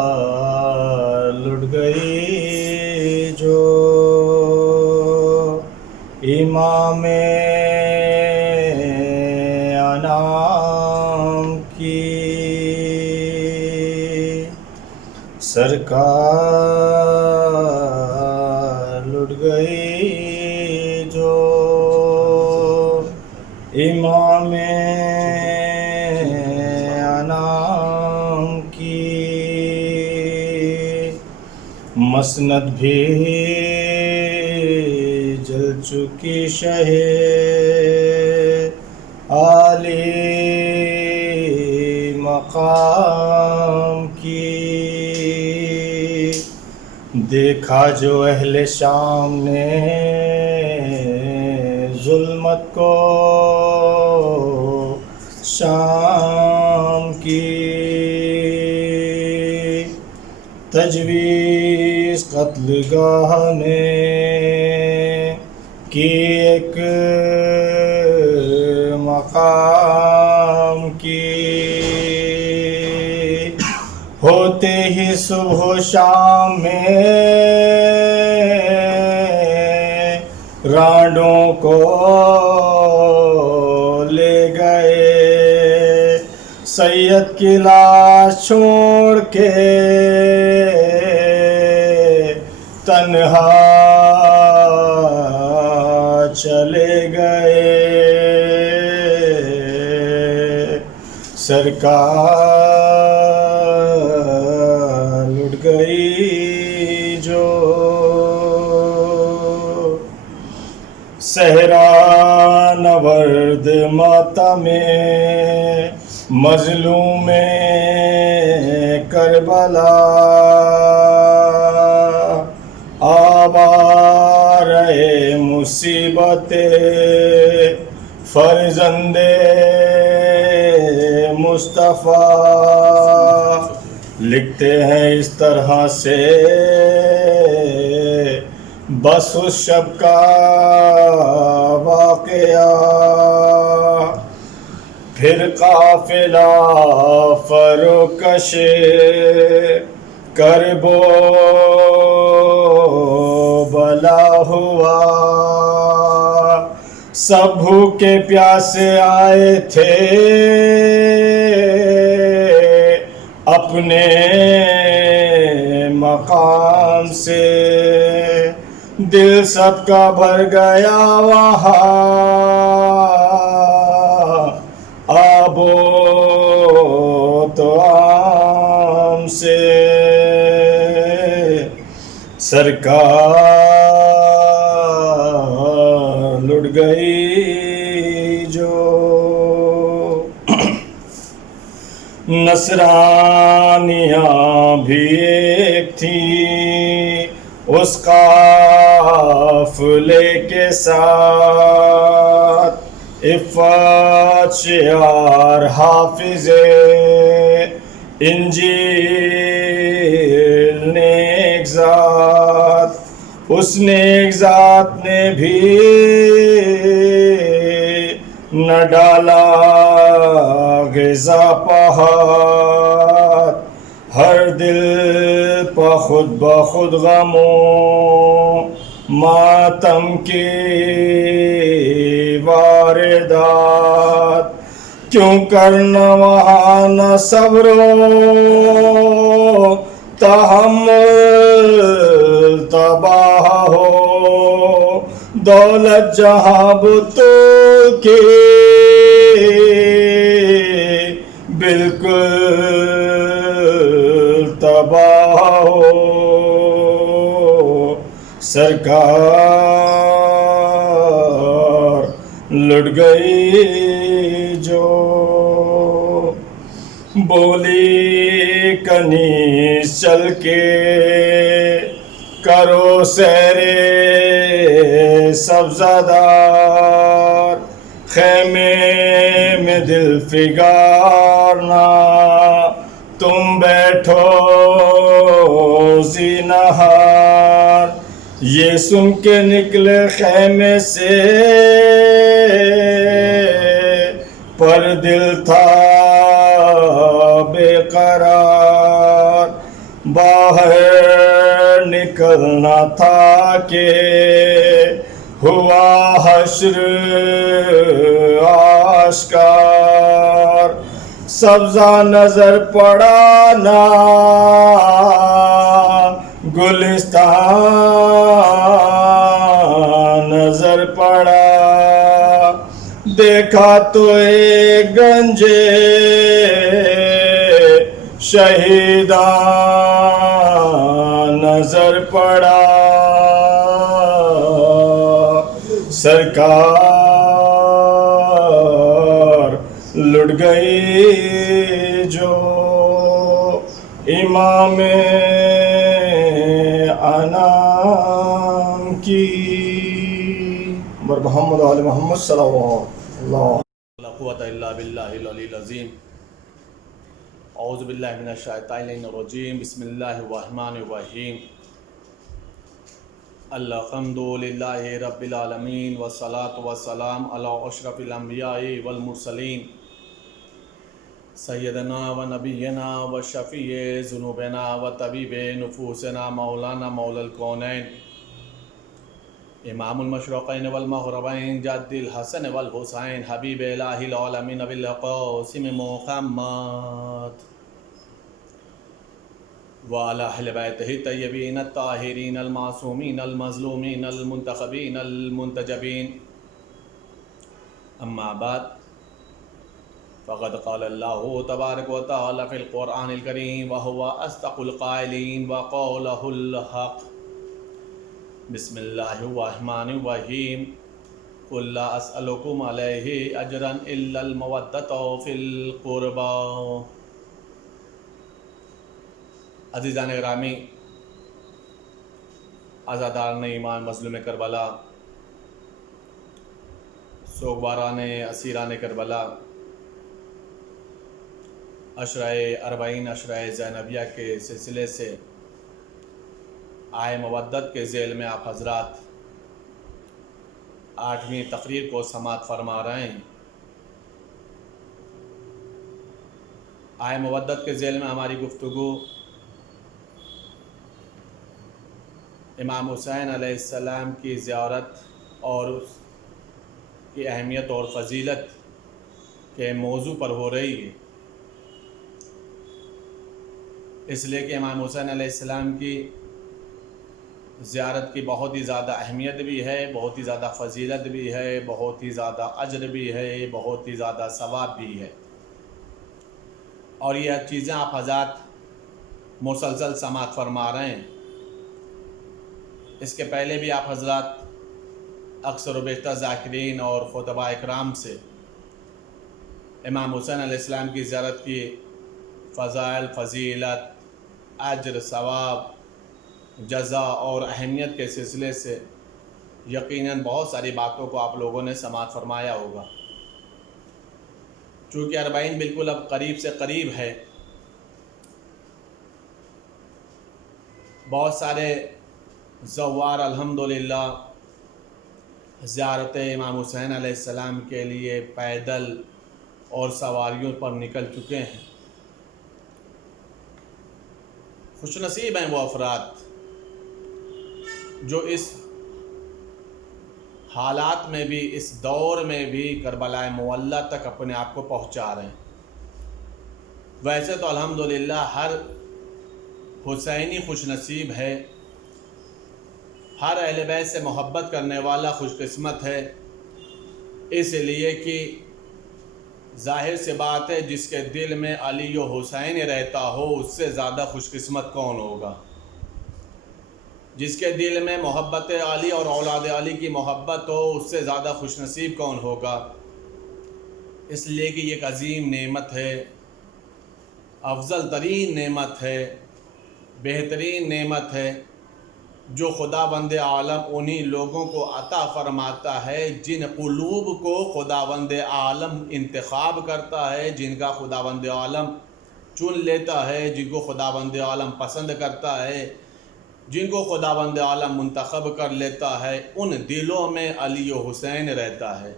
سرکار لٹ گئی جو امام انام کی، سرکار لٹ گئی جو امام انام کی، مسند بھی جل چکی شہ عالی مقام کی، دیکھا جو اہل شام نے ظلمت کو شام کی، تجویز قتل گاہ میں کی ایک مقام کی، ہوتے ہی صبح و شام میں رانڈوں کو لے گئے، سید کی لاش چھوڑ کے تنہا چلے گئے، سرکار لٹ گئی جو صحرا نورد ماتم مظلوم کربلا، آوارِ مصیبت فرزند مصطفیٰ، لکھتے ہیں اس طرح سے بس اس شب کا واقعہ، پھر قافلہ فروکش کرب و بلا ہوا، سب بھوکے پیاسے آئے تھے اپنے مقام سے، دل سب کا بھر گیا وہاں آب و طعام سے، سرکار لٹ گئی جو نصرانیاں بھی ایک تھی اس قافلے کے ساتھ، عفت شعار حافظ انجیل نیک ذات، اس نیک ذات نے بھی نہ ڈالا غذا پہات، ہر دل پہ خود بخود غم و ماتم کی واردات، کیوں کرنا وہاں نہ صبر و تحمل تباہ ہو، دولت جہاں بتوں کی بالکل تباہ ہو، سرکار لٹ گئی جو بولی کنیز چل کے کرو سیر سبزہ دار، خیمے میں دل فگارنا تم بیٹھو روزی نہار، یہ سن کے نکلے خیمے سے، پر دل تھا بے قرار، باہر نکلنا تھا کہ ہوا حشر آشکار، سبزہ نظر پڑا نا گلستان نظر پڑا، دیکھا تو ایک گنجے شہیدان نظر پڑا، سرکار لٹ گئی جو امام انام کی، محمد علی محمد صلی اللہ لا قوة الا باللہ العلی العظیم۔ اعوذ باللہ من الشیطان الرجیم، بسم اللہ الرحمن الرحیم۔ الحمد للہ رب العالمین والصلاة والسلام علی اشرف الانبیاء والمرسلین، سیدنا و نبینا و شفیع ذنوبنا و طبیب نفوسنا مولانا مولا الکونین، امام المشرقین والمغربین، جد الحسن والحسین، حبیب الہ العالمین بالقاسم محمد وعلی اہل بیتہ الطیبین الطاہرین المعصومین المظلومین المنتخبین المنتجبین، اما بعد فقد قال اللہ تبارک و تعالی فی القرآن الکریم وہو اصدق القائلین وقولہ الحق۔ بسم اللہ الرحمن الرحیم، قل لا اسألکم علیہ اجرا الا المودۃ فی القربى۔ عزیزان گرامی، عزاداران ایمان مظلوم کربلا، سوگواران اسیران کربلا، عشرہ اربعین عشرہ زینبیہ کے سلسلے سے آئے مودت کے ذیل میں آپ حضرات 8ویں تقریر کو سماعت فرما رہے ہیں۔ آئے مودت کے ذیل میں ہماری گفتگو امام حسین علیہ السلام کی زیارت اور اس کی اہمیت اور فضیلت کے موضوع پر ہو رہی ہے، اس لیے کہ امام حسین علیہ السلام کی زیارت کی بہت ہی زیادہ اہمیت بھی ہے، بہت ہی زیادہ فضیلت بھی ہے، بہت ہی زیادہ اجر بھی ہے، بہت ہی زیادہ ثواب بھی ہے، اور یہ چیزیں آپ حضرات مسلسل سماعت فرما رہے ہیں۔ اس کے پہلے بھی آپ حضرات اکثر و بیشتر ذاکرین اور خطباء اکرام سے امام حسین علیہ السلام کی زیارت کی فضائل، فضیلت، اجر، ثواب، جزا اور اہمیت کے سلسلے سے یقیناً بہت ساری باتوں کو آپ لوگوں نے سماعت فرمایا ہوگا۔ چونکہ اربعین بالکل اب قریب سے قریب ہے، بہت سارے زوار الحمدللہ زیارت امام حسین علیہ السلام کے لیے پیدل اور سواریوں پر نکل چکے ہیں۔ خوش نصیب ہیں وہ افراد جو اس حالات میں بھی، اس دور میں بھی کربلا معلیٰ تک اپنے آپ کو پہنچا رہے ہیں۔ ویسے تو الحمدللہ ہر حسینی خوش نصیب ہے، ہر اہل بیت سے محبت کرنے والا خوش قسمت ہے، اس لیے کہ ظاہر سے بات ہے جس کے دل میں علی و حسین رہتا ہو اس سے زیادہ خوش قسمت کون ہوگا؟ جس کے دل میں محبت علی اور اولاد علی کی محبت ہو اس سے زیادہ خوش نصیب کون ہوگا؟ اس لیے کہ یہ ایک عظیم نعمت ہے، افضل ترین نعمت ہے، بہترین نعمت ہے، جو خدا بند عالم انہی لوگوں کو عطا فرماتا ہے جن قلوب کو خدا بند عالم انتخاب کرتا ہے، جن کا خدا بند عالم چن لیتا ہے، جن کو خدا بند عالم پسند کرتا ہے، جن کو خداوند عالم منتخب کر لیتا ہے ان دلوں میں علی و حسین رہتا ہے،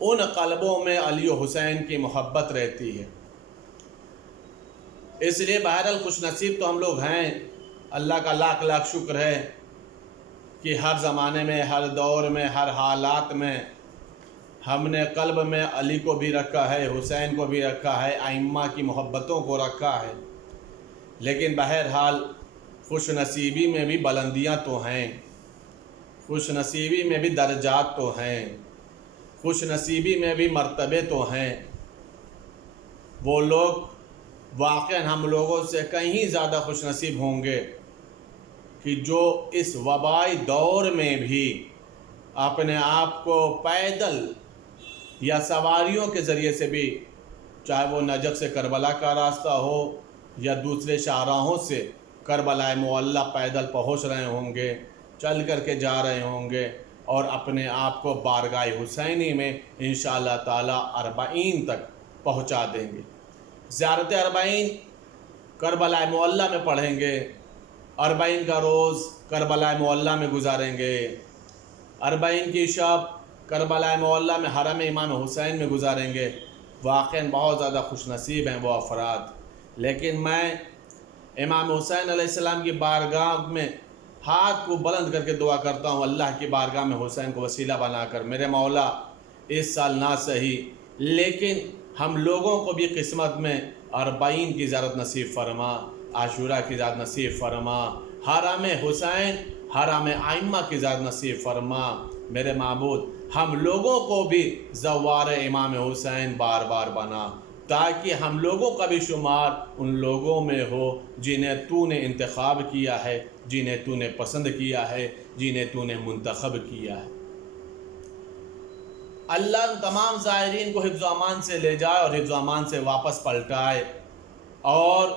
ان قلبوں میں علی و حسین کی محبت رہتی ہے۔ اس لیے بہرحال خوش نصیب تو ہم لوگ ہیں، اللہ کا لاکھ لاکھ شکر ہے کہ ہر زمانے میں، ہر دور میں، ہر حالات میں ہم نے قلب میں علی کو بھی رکھا ہے، حسین کو بھی رکھا ہے، ائمہ کی محبتوں کو رکھا ہے۔ لیکن بہرحال خوش نصیبی میں بھی بلندیاں تو ہیں، خوش نصیبی میں بھی درجات تو ہیں، خوش نصیبی میں بھی مرتبے تو ہیں۔ وہ لوگ واقعاً ہم لوگوں سے کہیں زیادہ خوش نصیب ہوں گے کہ جو اس وبائی دور میں بھی اپنے آپ کو پیدل یا سواریوں کے ذریعے سے بھی، چاہے وہ نجف سے کربلا کا راستہ ہو یا دوسرے شاہراہوں سے کربلا معلیٰ پیدل پہنچ رہے ہوں گے، چل کر کے جا رہے ہوں گے، اور اپنے آپ کو بارگاہ حسینی میں انشاءاللہ تعالی 40 تک پہنچا دیں گے۔ زیارت 40 کربلا معلیٰ میں پڑھیں گے، 40 کا روز کربلا معلیٰ میں گزاریں گے، 40 کی شب کربلا معلیٰ میں حرم امام حسین میں گزاریں گے۔ واقعاً بہت زیادہ خوش نصیب ہیں وہ افراد۔ لیکن میں امام حسین علیہ السلام کی بارگاہ میں ہاتھ کو بلند کر کے دعا کرتا ہوں، اللہ کی بارگاہ میں حسین کو وسیلہ بنا کر میرے مولا اس سال نہ صحیح لیکن ہم لوگوں کو بھی قسمت میں 40 کی زیارت نصیب فرما، عاشوراء کی زیارت نصیب فرما، حرم حسین، حرم ائمہ کی زیارت نصیب فرما۔ میرے معبود ہم لوگوں کو بھی زوار امام حسین بار بار بنا، تاکہ ہم لوگوں کا بھی شمار ان لوگوں میں ہو جنہیں تو نے انتخاب کیا ہے، جنہیں تو نے پسند کیا ہے، جنہیں تو نے منتخب کیا ہے۔ اللہ ان تمام زائرین کو حفظ و امان سے لے جائے اور حفظ و امان سے واپس پلٹائے، اور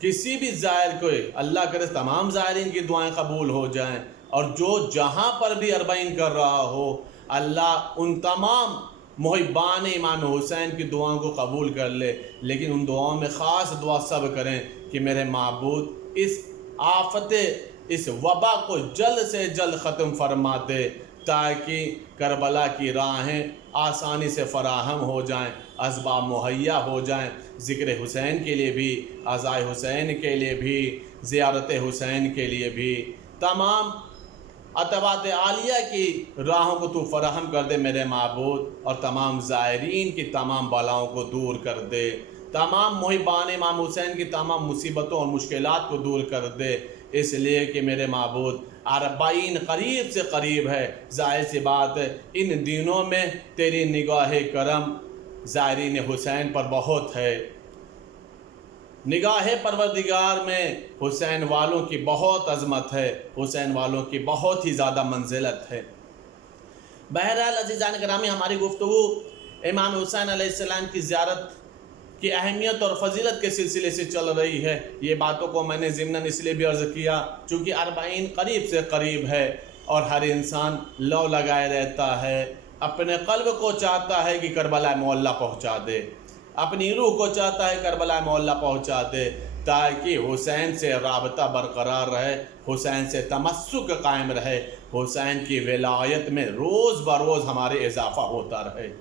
کسی بھی زائر کو اللہ کرے تمام زائرین کی دعائیں قبول ہو جائیں، اور جو جہاں پر بھی 40 کر رہا ہو اللہ ان تمام محبان امام حسین کی دعاؤں کو قبول کر لے۔ لیکن ان دعاؤں میں خاص دعا سب کریں کہ میرے معبود اس آفت، اس وبا کو جلد سے جلد ختم فرما دے، تاکہ کربلا کی راہیں آسانی سے فراہم ہو جائیں، اسباب مہیا ہو جائیں، ذکر حسین کے لیے بھی، عزائے حسین کے لیے بھی، زیارت حسین کے لیے بھی، تمام عتبات عالیہ کی راہوں کو تو فراہم کر دے میرے معبود، اور تمام زائرین کی تمام بلاؤں کو دور کر دے، تمام محبان امام حسین کی تمام مصیبتوں اور مشکلات کو دور کر دے۔ اس لیے کہ میرے معبود 40 قریب سے قریب ہے، ظاہر سی بات ہے ان دنوں میں تیری نگاہ کرم زائرین حسین پر بہت ہے، نگاہ پروردگار میں حسین والوں کی بہت عظمت ہے، حسین والوں کی بہت ہی زیادہ منزلت ہے۔ بہرحال عزیزان گرامی، ہماری گفتگو امام حسین علیہ السلام کی زیارت کی اہمیت اور فضیلت کے سلسلے سے چل رہی ہے۔ یہ باتوں کو میں نے ضمناً اس لیے بھی عرض کیا چونکہ 40 قریب سے قریب ہے، اور ہر انسان لو لگائے رہتا ہے، اپنے قلب کو چاہتا ہے کہ کربلا معلیٰ پہنچا دے، اپنی روح کو چاہتا ہے کربلا معلیٰ پہنچا دے، تاکہ حسین سے رابطہ برقرار رہے، حسین سے تمسک قائم رہے، حسین کی ولایت میں روز بروز ہمارے اضافہ ہوتا رہے،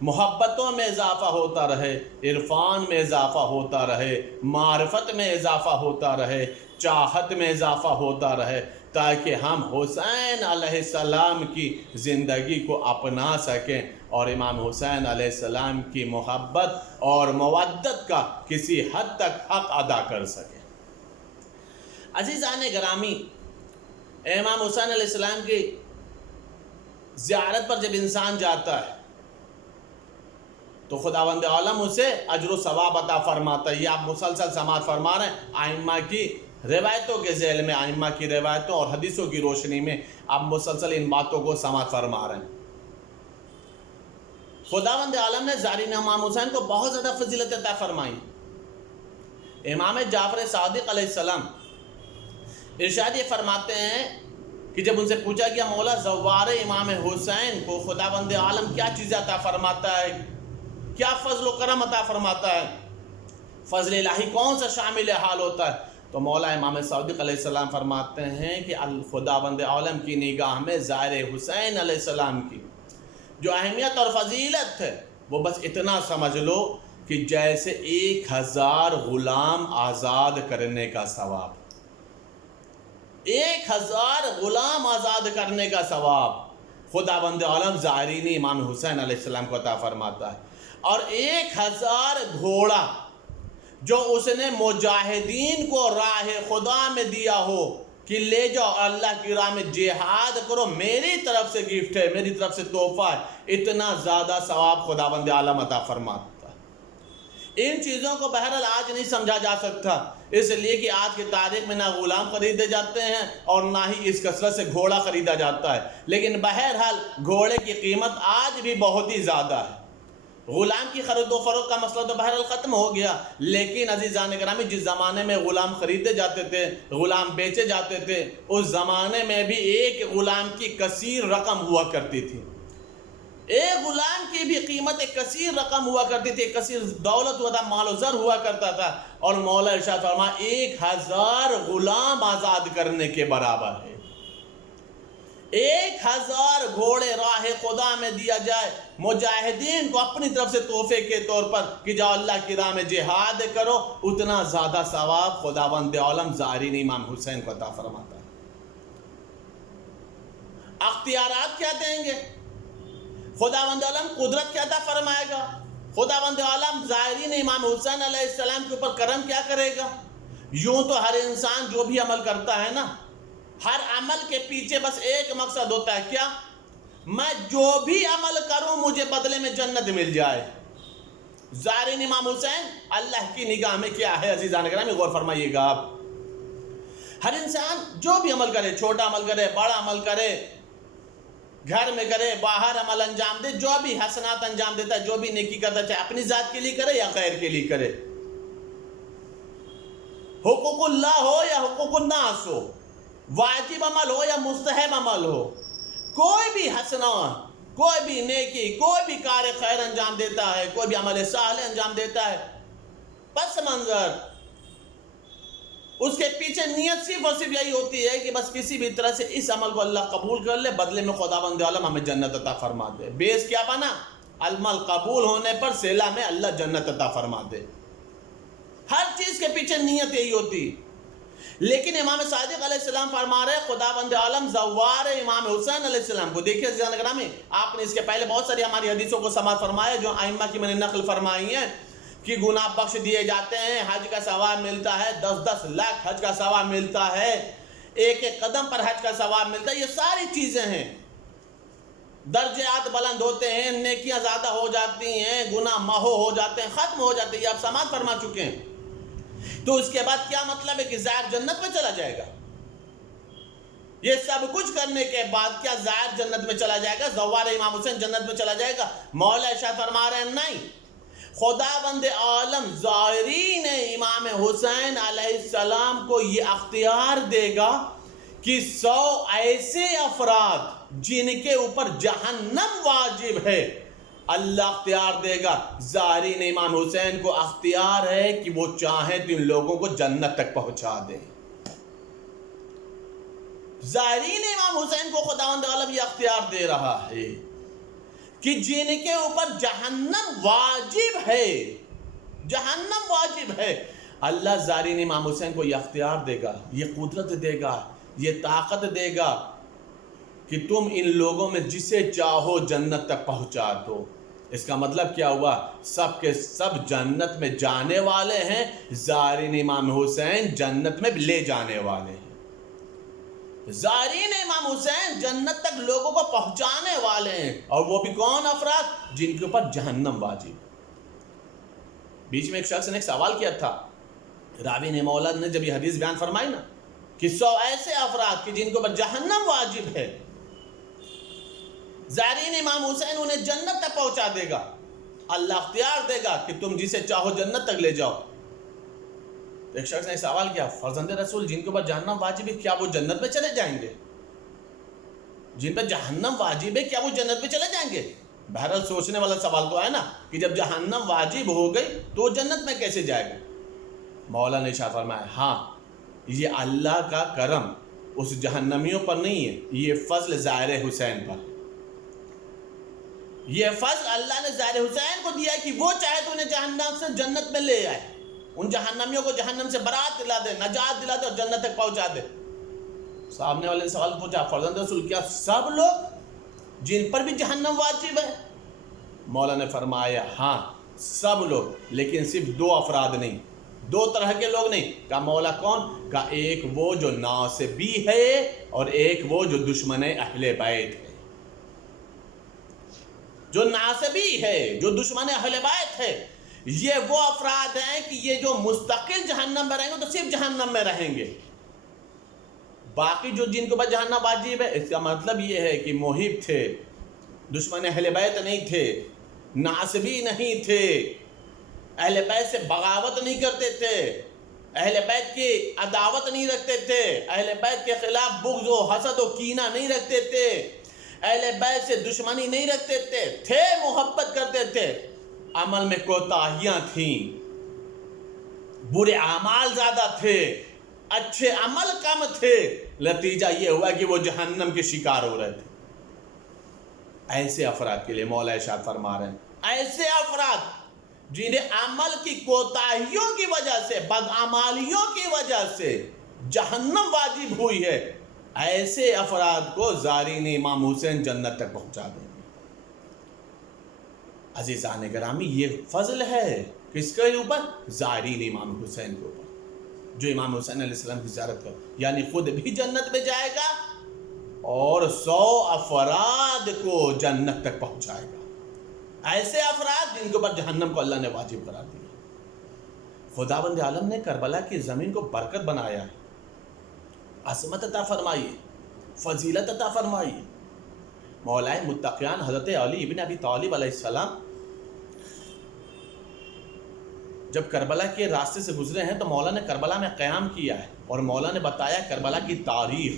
محبتوں میں اضافہ ہوتا رہے، عرفان میں اضافہ ہوتا رہے، معرفت میں اضافہ ہوتا رہے، چاہت میں اضافہ ہوتا رہے، تاکہ ہم حسین علیہ السلام کی زندگی کو اپنا سکیں اور امام حسین علیہ السلام کی محبت اور مودت کا کسی حد تک حق ادا کر سکیں۔ عزیزان گرامی، امام حسین علیہ السلام کی زیارت پر جب انسان جاتا ہے تو خداوند عالم اسے اجر و ثواب عطا فرماتا ہے۔ یہ آپ مسلسل سماعت فرما رہے ہیں ائمہ کی روایتوں کے ذیل میں، ائمہ کی روایتوں اور حدیثوں کی روشنی میں آپ مسلسل ان باتوں کو سماعت فرما رہے ہیں۔ خداوند عالم نے زائرین امام حسین کو بہت زیادہ فضیلت عطا فرمائی۔ امام جعفر صادق علیہ السلام ارشاد یہ فرماتے ہیں کہ جب ان سے پوچھا گیا مولا زوار امام حسین کو خداوند عالم کیا چیز عطا فرماتا ہے، کیا فضل و کرم عطا فرماتا ہے، فضل الہی کون سا شامل حال ہوتا ہے، تو مولا امام صادق علیہ السلام فرماتے ہیں کہ خداوند عالم کی نگاہ میں ظاہر حسین علیہ السلام کی جو اہمیت اور فضیلت ہے وہ بس اتنا سمجھ لو کہ جیسے 1000 غلام آزاد کرنے کا ثواب، 1000 غلام آزاد کرنے کا ثواب خداوند عالم زائرین امام حسین علیہ السلام کو عطا فرماتا ہے، اور 1000 گھوڑا جو اس نے مجاہدین کو راہ خدا میں دیا ہو کہ لے جاؤ اللہ کی راہ میں جہاد کرو، میری طرف سے گفٹ ہے، میری طرف سے تحفہ ہے، اتنا زیادہ ثواب خداوند عالم عطا فرماتا ہے۔ ان چیزوں کو بہرحال آج نہیں سمجھا جا سکتا، اس لیے کہ آج کی تاریخ میں نہ غلام خریدے جاتے ہیں اور نہ ہی اس کثرت سے گھوڑا خریدا جاتا ہے، لیکن بہرحال گھوڑے کی قیمت آج بھی بہت ہی زیادہ ہے۔ غلام کی خرید و فروخت کا مسئلہ تو بہرحال ختم ہو گیا، لیکن عزیزان گرامی جس زمانے میں غلام خریدے جاتے تھے، غلام بیچے جاتے تھے، اس زمانے میں بھی ایک غلام کی کثیر رقم ہوا کرتی تھی، ایک غلام کی بھی قیمت ایک کثیر رقم ہوا کرتی تھی، ایک کثیر دولت ہوا تھا، مال و زر ہوا کرتا تھا، اور مولا ارشاد فرمایا 1000 غلام آزاد کرنے کے برابر ہے۔ 1000 گھوڑے راہ خدا میں دیا جائے مجاہدین کو اپنی طرف سے تحفے کے طور پر کہ جاؤ اللہ کی راہ میں جہاد کرو، اتنا زیادہ ثواب خداوند عالم زائرین امام حسین کو عطا فرماتا ہے۔ اختیارات کیا دیں گے؟ خداوند عالم قدرت کیا عطا فرمائے گا؟ خداوند عالم زائرین امام حسین علیہ السلام کے اوپر کرم کیا کرے گا؟ یوں تو ہر انسان جو بھی عمل کرتا ہے نا، ہر عمل کے پیچھے بس ایک مقصد ہوتا ہے، کیا؟ میں جو بھی عمل کروں مجھے بدلے میں جنت مل جائے۔ زائرین امام حسین اللہ کی نگاہ میں کیا ہے عزیزان گرامی؟ غور فرمائیے گا آپ۔ ہر انسان جو بھی عمل کرے، چھوٹا عمل کرے، بڑا عمل کرے، گھر میں کرے، باہر عمل انجام دے، جو بھی حسنات انجام دیتا ہے، جو بھی نیکی کرتا ہے، چاہے اپنی ذات کے لیے کرے یا غیر کے لیے کرے، حقوق اللہ ہو یا حقوق الناس ہو، واجب عمل ہو یا مستحب عمل ہو، کوئی بھی حسنات، کوئی بھی نیکی، کوئی بھی کار خیر انجام دیتا ہے، کوئی بھی عمل صالح انجام دیتا ہے، پس منظر اس کے پیچھے نیت صرف اور صرف یہی ہوتی ہے کہ بس کسی بھی طرح سے اس عمل کو اللہ قبول کر لے، بدلے میں خداوند عالم ہمیں جنت عطا فرما دے۔ بیس کیا بنا؟ عمل قبول ہونے پر صلہ میں اللہ جنت عطا فرما دے۔ ہر چیز کے پیچھے نیت یہی ہوتی۔ لیکن امام صادق علیہ السلام فرما رہے خداوند عالم زوار امام حسین علیہ السلام کو دیکھیے عزیزان گرامی، آپ نے اس کے پہلے بہت ساری ہماری حدیثوں کو سماعت فرمایا جو ائمہ کی میں نے نقل فرمائی ہیں کہ گناہ بخش دیے جاتے ہیں، حج کا ثواب ملتا ہے، 10 لاکھ حج کا ثواب ملتا ہے، ایک ایک قدم پر حج کا ثواب ملتا ہے، یہ ساری چیزیں ہیں، درجات بلند ہوتے ہیں، نیکیاں زیادہ ہو جاتی ہیں، گناہ محو ہو جاتے ہیں، ختم ہو جاتے ہیں، یہ آپ سماعت فرما چکے ہیں۔ تو اس کے بعد کیا مطلب ہے کہ زائر جنت میں چلا جائے گا؟ یہ سب کچھ کرنے کے بعد کیا زائر جنت میں چلا جائے گا؟ زوار امام حسین جنت میں چلا جائے گا؟ مولا ارشاد فرما رہے ہیں نہیں، خداوند عالم زائرین امام حسین علیہ السلام کو یہ اختیار دے گا کہ 100 ایسے افراد جن کے اوپر جہنم واجب ہے، اللہ اختیار دے گا، زائرین امام حسین کو اختیار ہے کہ وہ چاہیں تو ان لوگوں کو جنت تک پہنچا دیں۔ زائرین امام حسین کو خداوند عالم یہ اختیار دے رہا ہے کہ جن کے اوپر جہنم واجب ہے، جہنم واجب ہے، اللہ زائرین امام حسین کو یہ اختیار دے گا، یہ قدرت دے گا، یہ طاقت دے گا کہ تم ان لوگوں میں جسے چاہو جنت تک پہنچا دو۔ اس کا مطلب کیا ہوا؟ سب کے سب جنت میں جانے والے ہیں، زائرین امام حسین جنت میں لے جانے والے ہیں۔ زائرین امام حسین جنت تک لوگوں کو پہنچانے والے ہیں، اور وہ بھی کون افراد؟ جن کے اوپر جہنم واجب۔ بیچ میں ایک شخص نے ایک سوال کیا تھا، راوی نے مولا نے جب یہ حدیث بیان فرمائی نا کہ 100 ایسے افراد کہ جن کے اوپر جہنم واجب ہے، زائرین امام حسین انہیں جنت تک پہنچا دے گا، اللہ اختیار دے گا کہ تم جسے چاہو جنت تک لے جاؤ۔ تو ایک شخص نے سوال کیا، فرزند رسول جن کے اوپر جہنم واجب ہے کیا وہ جنت میں چلے جائیں گے؟ جن پر جہنم واجب ہے کیا وہ جنت میں چلے جائیں گے؟ بہرحال سوچنے والا سوال تو ہے نا کہ جب جہنم واجب ہو گئی تو وہ جنت میں کیسے جائے گا؟ مولا نے ارشاد فرمایا ہاں، یہ اللہ کا کرم اس جہنمیوں پر نہیں ہے، یہ فضل ظاہر حسین پر، یہ فضل اللہ نے ظاہر حسین کو دیا کہ وہ چاہے تو انہیں جہنم سے جنت میں لے آئے، ان جہنمیوں کو جہنم سے برات دلا دے، نجات دلا دے اور جنت تک پہنچا دے۔ سامنے والے نے سوال پوچھا، فرزند رسول کیا سب لوگ جن پر بھی جہنم واجب ہے؟ مولا نے فرمایا ہاں سب لوگ، لیکن صرف دو افراد نہیں، دو طرح کے لوگ نہیں۔ کہا مولا کون؟ کہا ایک وہ جو ناصبی ہے اور ایک وہ جو دشمن اہل بیت ہے۔ جو ناصبی ہے، جو دشمن اہل بیت ہے، یہ وہ افراد ہیں کہ یہ جو مستقل جہنم میں رہیں گے تو صرف جہنم میں رہیں گے۔ باقی جو جن کو بس جہنم واجب ہے، اس کا مطلب یہ ہے کہ محب تھے، دشمن اہل بیت نہیں تھے، ناصبی نہیں تھے، اہل بیت سے بغاوت نہیں کرتے تھے، اہل بیت کی عداوت نہیں رکھتے تھے، اہل بیت کے خلاف بغض و حسد و کینہ نہیں رکھتے تھے، اہل بیت سے دشمنی نہیں رکھتے تھے، محبت کرتے تھے۔ عمل میں کوتاہیاں تھیں، برے اعمال زیادہ تھے، اچھے عمل کم تھے، نتیجہ یہ ہوا کہ وہ جہنم کے شکار ہو رہے تھے۔ ایسے افراد کے لیے مولا ارشاد فرما رہے ہیں، ایسے افراد جنہیں عمل کی کوتاہیوں کی وجہ سے، بدعمالیوں کی وجہ سے جہنم واجب ہوئی ہے، ایسے افراد کو زائرین امام حسین جنت تک پہنچا دیں گے۔ عزیزان گرامی، یہ فضل ہے کس کے اوپر؟ زائرین امام حسین کے اوپر، جو امام حسین علیہ السلام کی زیارت کر، یعنی خود بھی جنت میں جائے گا اور 100 افراد کو جنت تک پہنچائے گا۔ ایسے افراد جن کے اوپر جہنم کو اللہ نے واجب قرار دیا۔ خداوند عالم نے کربلا کی زمین کو برکت بنایا ہے، عظمت عطا فرمائی ہے، فضیلت عطا فرمائی ہے۔ مولائے متقیان حضرت علی ابن ابی طالب علیہ السلام جب کربلا کے راستے سے گزرے ہیں تو مولا نے کربلا میں قیام کیا ہے، اور مولا نے بتایا کربلا کی تاریخ۔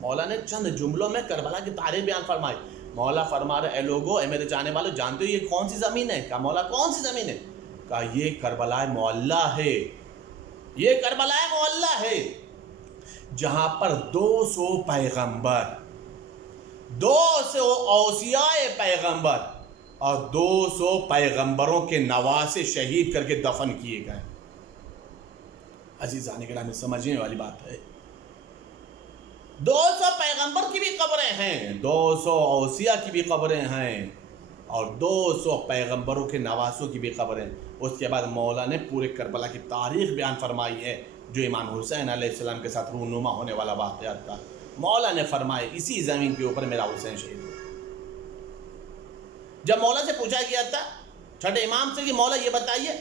مولا نے چند جملوں میں کربلا کی تاریخ بیان فرمائی۔ مولا فرما رہے، اے لوگو، اے میرے جانے والوں، جانتے ہو یہ کون سی زمین ہے؟ کہا مولا کون سی زمین ہے؟ کہا یہ کربلا معلیٰ ہے، یہ کربلا معلیٰ ہے، جہاں پر 200 پیغمبر، 200 اوصیاء پیغمبر اور 200 پیغمبروں کے نواسے شہید کر کے دفن کیے گئے۔ عزیزان گرامی، سمجھنے والی بات ہے، 200 پیغمبر کی بھی قبریں ہیں، 200 اوصیاء کی بھی قبریں ہیں، اور 200 پیغمبروں کے نواسوں کی بھی قبریں۔ اس کے بعد مولا نے پورے کربلا کی تاریخ بیان فرمائی ہے، جو امام حسین علیہ السلام کے ساتھ رونما ہونے والا واقعات تھا۔ مولا نے فرمایا اسی زمین کے اوپر میرا حسین شہید ہوا۔ جب مولا سے پوچھا گیا تھا چھٹے امام سے کہ مولا یہ بتائیے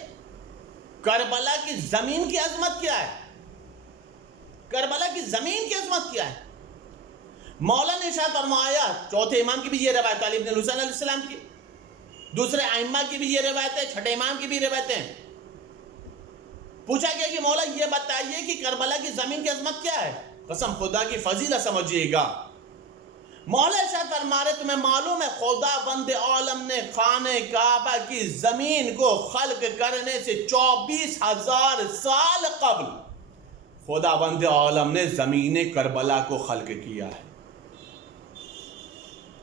کربلا کی زمین کی عظمت کیا ہے، کربلا کی زمین کی عظمت کیا ہے؟ مولا نے ارشاد فرمایا، چوتھے امام کی بھی یہ روایت، علی بن حسین علیہ السلام کی، دوسرے ائمہ کی بھی یہ روایت ہے، چھٹے امام کی بھی روایتیں ہیں۔ پوچھا گیا کہ مولا یہ بتائیے کہ کربلا کی زمین کی عظمت کیا ہے؟ قسم خدا کی فضیلت سمجھیے گا۔ مولا ارشاد فرما رہے، تمہیں معلوم ہے خدا بند عالم نے خانہ کعبہ کی زمین کو خلق کرنے سے 24,000 سال قبل خدا بند عالم نے زمین کربلا کو خلق کیا ہے۔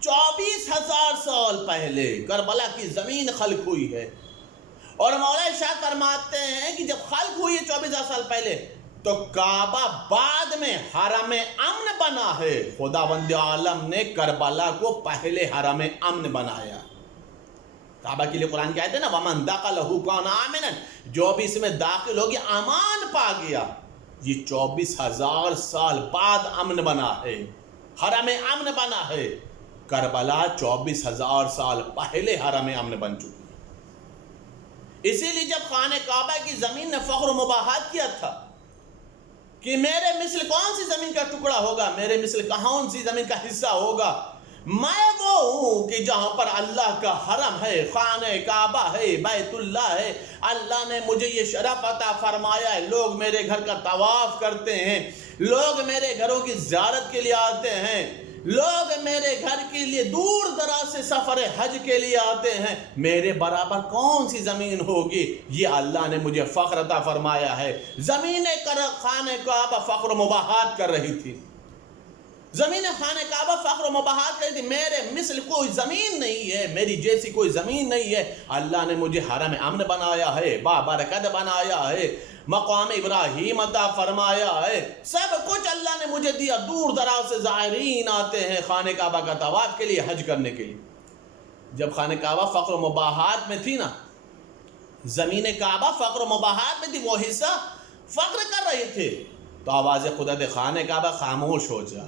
24,000 سال پہلے کربلا کی زمین خلق ہوئی ہے، اور مولا ارشاد فرماتے ہیں کہ جب خلق ہوئی ہے 24,000 سال پہلے، تو کعبہ بعد میں حرم امن بنا ہے۔ خدا بند عالم نے کربلا کو پہلے حرم امن بنایا۔ کعبہ کے لیے قرآن کی آیت ہے نا، وَمَنْ دَخَلَهُ كَانَ آمِنًا، جو بھی اس میں داخل ہو گیا امان پا گیا۔ یہ 24,000 سال بعد امن بنا ہے، حرم امن بنا ہے۔ کربلا 24,000 سال پہلے حرم امن بن چکی ہے۔ اسی لیے جب خانہ کعبہ کی زمین نے فخر و مباحات کیا تھا کہ میرے مثل کون سی زمین کا ٹکڑا ہوگا، میرے مثل کون سی زمین کا حصہ ہوگا، میں وہ ہوں کہ جہاں پر اللہ کا حرم ہے، خانہ کعبہ ہے، بیت اللہ ہے، اللہ نے مجھے یہ شرف عطا فرمایا ہے، لوگ میرے گھر کا طواف کرتے ہیں، لوگ میرے گھروں کی زیارت کے لیے آتے ہیں، لوگ میرے گھر کے لیے دور دراز سے سفر حج کے لیے آتے ہیں، میرے برابر کون سی زمین ہوگی؟ یہ اللہ نے مجھے فخر عطا فرمایا ہے۔ زمین خانہ کعبہ فخر و مباحات کر رہی تھی، زمین خانہ کعبہ فخر و مباحات کر رہی تھی، میرے مثل کوئی زمین نہیں ہے، میری جیسی کوئی زمین نہیں ہے۔ اللہ نے مجھے حرم امن بنایا ہے، بابرکت بنایا ہے، مقام ابراہیم عطا فرمایا ہے، سب کچھ اللہ نے مجھے دیا۔ دور دراز سے زائرین آتے ہیں خانہ کعبہ کا طواف کے لیے، حج کرنے کے لیے۔ جب خانہ کعبہ فخر و مباحات میں تھی نا، زمین کعبہ فخر و مباحات میں تھی، وہ حصہ فخر کر رہے تھے، تو آواز خدا دے خانہ کعبہ خاموش ہو جا،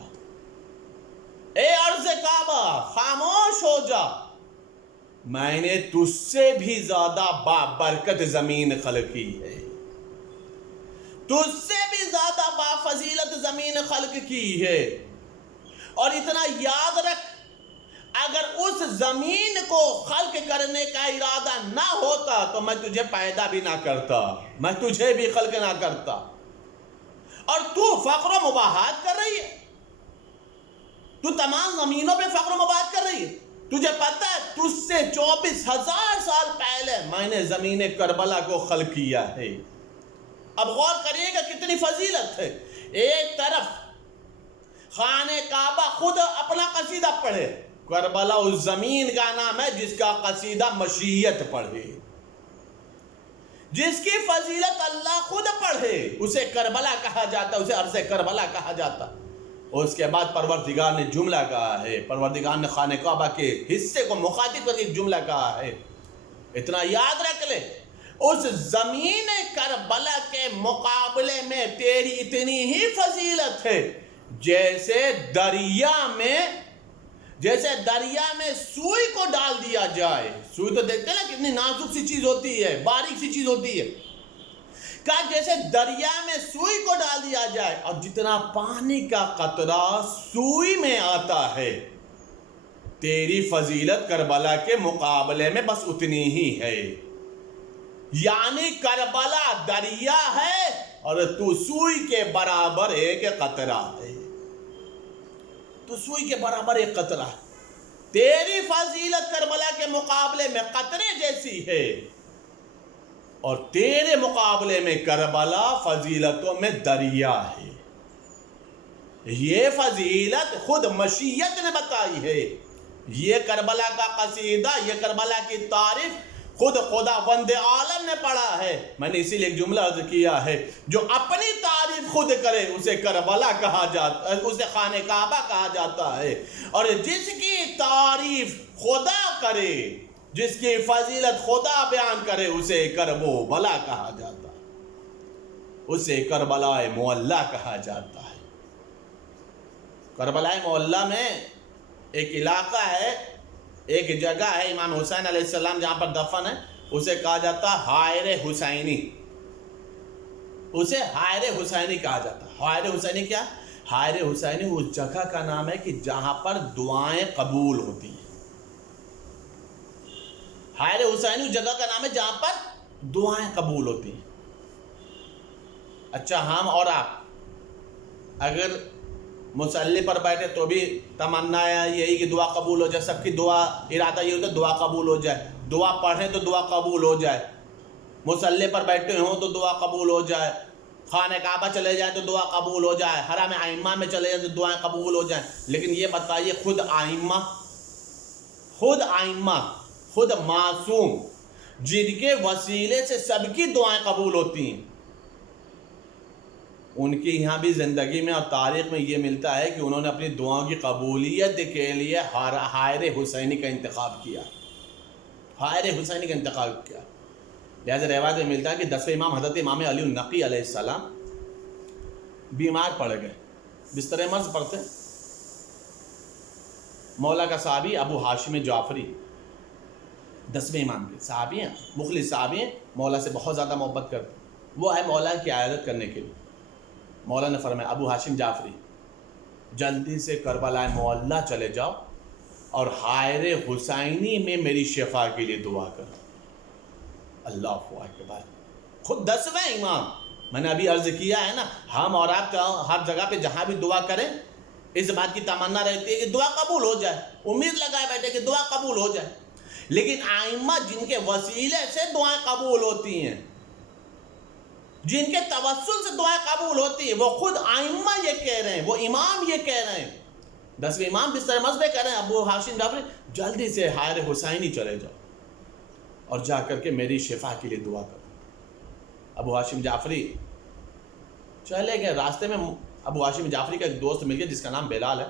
اے ارض کعبہ خاموش ہو جا، میں نے تجھ سے بھی زیادہ بابرکت زمین خلق کی ہے، تجھ سے بھی زیادہ بافضیلت زمین خلق کی ہے۔ اور اتنا یاد رکھ، اگر اس زمین کو خلق کرنے کا ارادہ نہ ہوتا تو میں تجھے پیدا بھی نہ کرتا، میں تجھے بھی خلق نہ کرتا، اور تو فخر و مباحات کر رہی ہے، تو تمام زمینوں پہ فخر و مباحات کر رہی ہے۔ تجھے پتہ ہے تجھ سے 24,000 سال پہلے میں نے زمین کربلا کو خلق کیا ہے۔ اب غور کریے گا کتنی فضیلت ہے۔ ایک طرف خانہ کعبہ خود اپنا قصیدہ پڑھے، کربلا اس زمین کا نام ہے جس کا قصیدہ مشیت پڑھے، جس کی فضیلت اللہ خود پڑھے، اسے کربلا کہا جاتا، اسے عرض کربلا کہا جاتا۔ اور اس کے بعد پروردگار نے جملہ کہا ہے، پروردگار نے خانہ کعبہ کے حصے کو مخاطب کر کے جملہ کہا ہے، اتنا یاد رکھ لے، اس زمین کربلا کے مقابلے میں تیری اتنی ہی فضیلت ہے جیسے دریا میں سوئی کو ڈال دیا جائے۔ سوئی تو دیکھتے ہیں نا کتنی نازک سی چیز ہوتی ہے، باریک سی چیز ہوتی ہے، کہا جیسے دریا میں سوئی کو ڈال دیا جائے، اور جتنا پانی کا قطرہ سوئی میں آتا ہے، تیری فضیلت کربلا کے مقابلے میں بس اتنی ہی ہے۔ یعنی کربلا دریا ہے اور تو سوئی کے برابر ایک قطرہ ہے، تو سوئی کے برابر ایک قطرہ ہے۔ تیری فضیلت کربلا کے مقابلے میں قطرے جیسی ہے، اور تیرے مقابلے میں کربلا فضیلتوں میں دریا ہے۔ یہ فضیلت خود مشیت نے بتائی ہے، یہ کربلا کا قصیدہ، یہ کربلا کی تعریف خود خدا وند عالم نے پڑھا ہے۔ میں نے اسی لیے ایک جملہ عرض کیا ہے، جو اپنی تعریف خود کرے اسے کربلا کہا جاتا ہے، اسے خانہ کعبہ کہا جاتا ہے، اور جس کی تعریف خدا کرے، جس کی فضیلت خدا بیان کرے، اسے کربلا کہا جاتا ہے، اسے کربلا معلی کہا جاتا ہے۔ کربلا معلی میں ایک علاقہ ہے، ایک جگہ ہے، امام حسین علیہ السلام جہاں پر دفن ہے، اسے کہا جاتا ہے حائر حسینی، اسے حائر حسینی کہا جاتا ہے۔ حائر حسینی کیا؟ حائر حسینی اس جگہ کا نام ہے کہ جہاں پر دعائیں قبول ہوتی ہیں۔ حائر حسینی اس جگہ کا نام ہے جہاں پر دعائیں قبول ہوتی ہیں۔ اچھا، ہم اور آپ اگر مصلی پر بیٹھے تو بھی تمنا ہے یہی کہ دعا قبول ہو جائے، سب کی دعا ارادہ یہ ہوتا ہے دعا قبول ہو جائے، دعا پڑھیں تو دعا قبول ہو جائے، مصلی پر بیٹھے ہوں تو دعا قبول ہو جائے، خانہ کعبہ چلے جائیں تو دعا قبول ہو جائے، حرم ائمہ میں چلے جائیں تو دعائیں قبول ہو جائیں۔ لیکن یہ بتائیے خود ائمہ، خود معصوم، جن کے وسیلے سے سب کی دعائیں قبول ہوتی ہیں، ان کی یہاں بھی زندگی میں اور تاریخ میں یہ ملتا ہے کہ انہوں نے اپنی دعاؤں کی قبولیت کے لیے حائر حسینی کا انتخاب کیا، حائر حسینی کا انتخاب کیا۔ لہذا روایت میں ملتا ہے کہ 10ویں امام حضرت امام علی النقی علیہ السلام بیمار پڑ گئے، بستر مرض پڑتے، مولا کا صحابی ابو ہاشم جعفری 10ویں امام کے صحابی ہیں، مخلص صحابی ہیں، مولا سے بہت زیادہ محبت کرتے، وہ آئے مولا کی عیادت کرنے کے لیے۔ مولا نے فرمایا ابو ہاشم جعفری جلدی سے کربلا معلی چلے جاؤ اور حائر حسینی میں میری شفا کے لیے دعا کرو۔ اللہ اکبر، خود 10ویں امام، میں نے ابھی عرض کیا ہے نا، ہم اور آپ ہر جگہ پہ جہاں بھی دعا کریں اس بات کی تمنا رہتی ہے کہ دعا قبول ہو جائے، امید لگائے بیٹھے کہ دعا قبول ہو جائے. لیکن ائمہ جن کے وسیلے سے دعائیں قبول ہوتی ہیں، جن کے توسل سے دعائیں قبول ہوتی ہیں، وہ خود ائمہ یہ کہہ رہے ہیں، وہ امام یہ کہہ رہے ہیں، 10ویں امام بستر مذبح کہہ رہے ہیں ابو ہاشم جعفری جلدی سے حائر حسینی چلے جاؤ اور جا کر کے میری شفا کے لیے دعا کرو. ابو ہاشم جعفری چلے گئے. راستے میں ابو ہاشم جعفری کا ایک دوست مل گیا جس کا نام بلال ہے.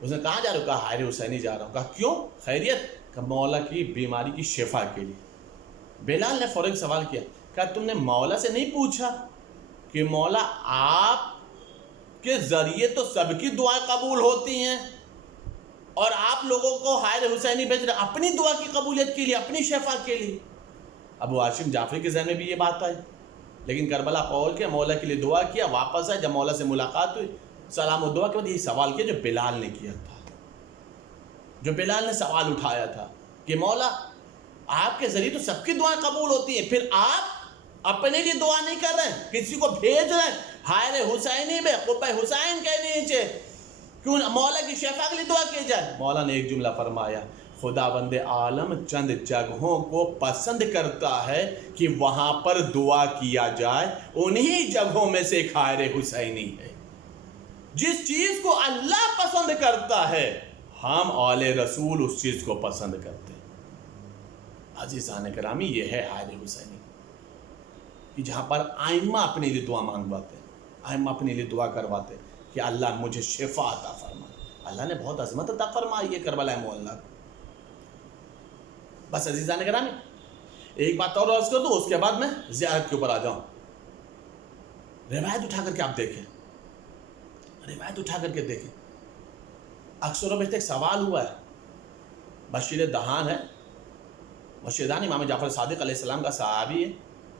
اس نے کہاں جا رہا ہوں؟ کہا حائر حسینی جا رہا ہوں. کہا کیوں؟ خیریت؟ کہ مولا کی بیماری کی شفا کے لیے. بلال نے فوراً سوال کیا، کہا تم نے مولا سے نہیں پوچھا کہ مولا آپ کے ذریعے تو سب کی دعائیں قبول ہوتی ہیں اور آپ لوگوں کو حائر حسینی بھیج رہے اپنی دعا کی قبولیت کے لیے، اپنی شفا کے لیے؟ ابو ہاشم جعفری کے ذہن میں بھی یہ بات آئی، لیکن کربلا پہنچ کے مولا کے لیے دعا کیا. واپس آئے، جب مولا سے ملاقات ہوئی، سلام و دعا کے بعد یہی سوال کیا جو بلال نے کیا تھا، جو بلال نے سوال اٹھایا تھا کہ مولا آپ کے ذریعے تو سب کی دعائیں قبول ہوتی ہیں، پھر آپ اپنے لیے دعا نہیں کر رہے ہیں، کسی کو بھیج رہے ہیں حائر حسینی میں قبہ حسین کے نیچے، کیوں مولا کی شفا کے لیے دعا کی جائے؟ مولا نے ایک جملہ فرمایا، خداوند عالم چند جگہوں کو پسند کرتا ہے کہ وہاں پر دعا کیا جائے، انہی جگہوں میں سے ایک حائر حسینی ہے. جس چیز کو اللہ پسند کرتا ہے ہم آل رسول اس چیز کو پسند کرتے ہیں. عزیزان گرامی، یہ ہے حائر حسینی کہ جہاں پر ائمہ اپنے لیے دعا مانگواتے ہیں، ائمہ اپنے لیے دعا کرواتے ہیں کہ اللہ مجھے شفا عطا فرمائے. اللہ نے بہت عظمت عطا فرمائی ہے کربلا معلی کو. بس عزیزان گرامی، ایک بات اور عرض کر دوں، اس کے بعد میں زیارت کے اوپر آ جاؤں. روایت اٹھا کر کے آپ دیکھیں، روایت اٹھا کر کے دیکھیں. اکثر و بیشتر ایک سوال ہوا ہے، بشیر دہان ہے، بشیر دہان امام جعفر صادق علیہ السلام کا صحابی ہے،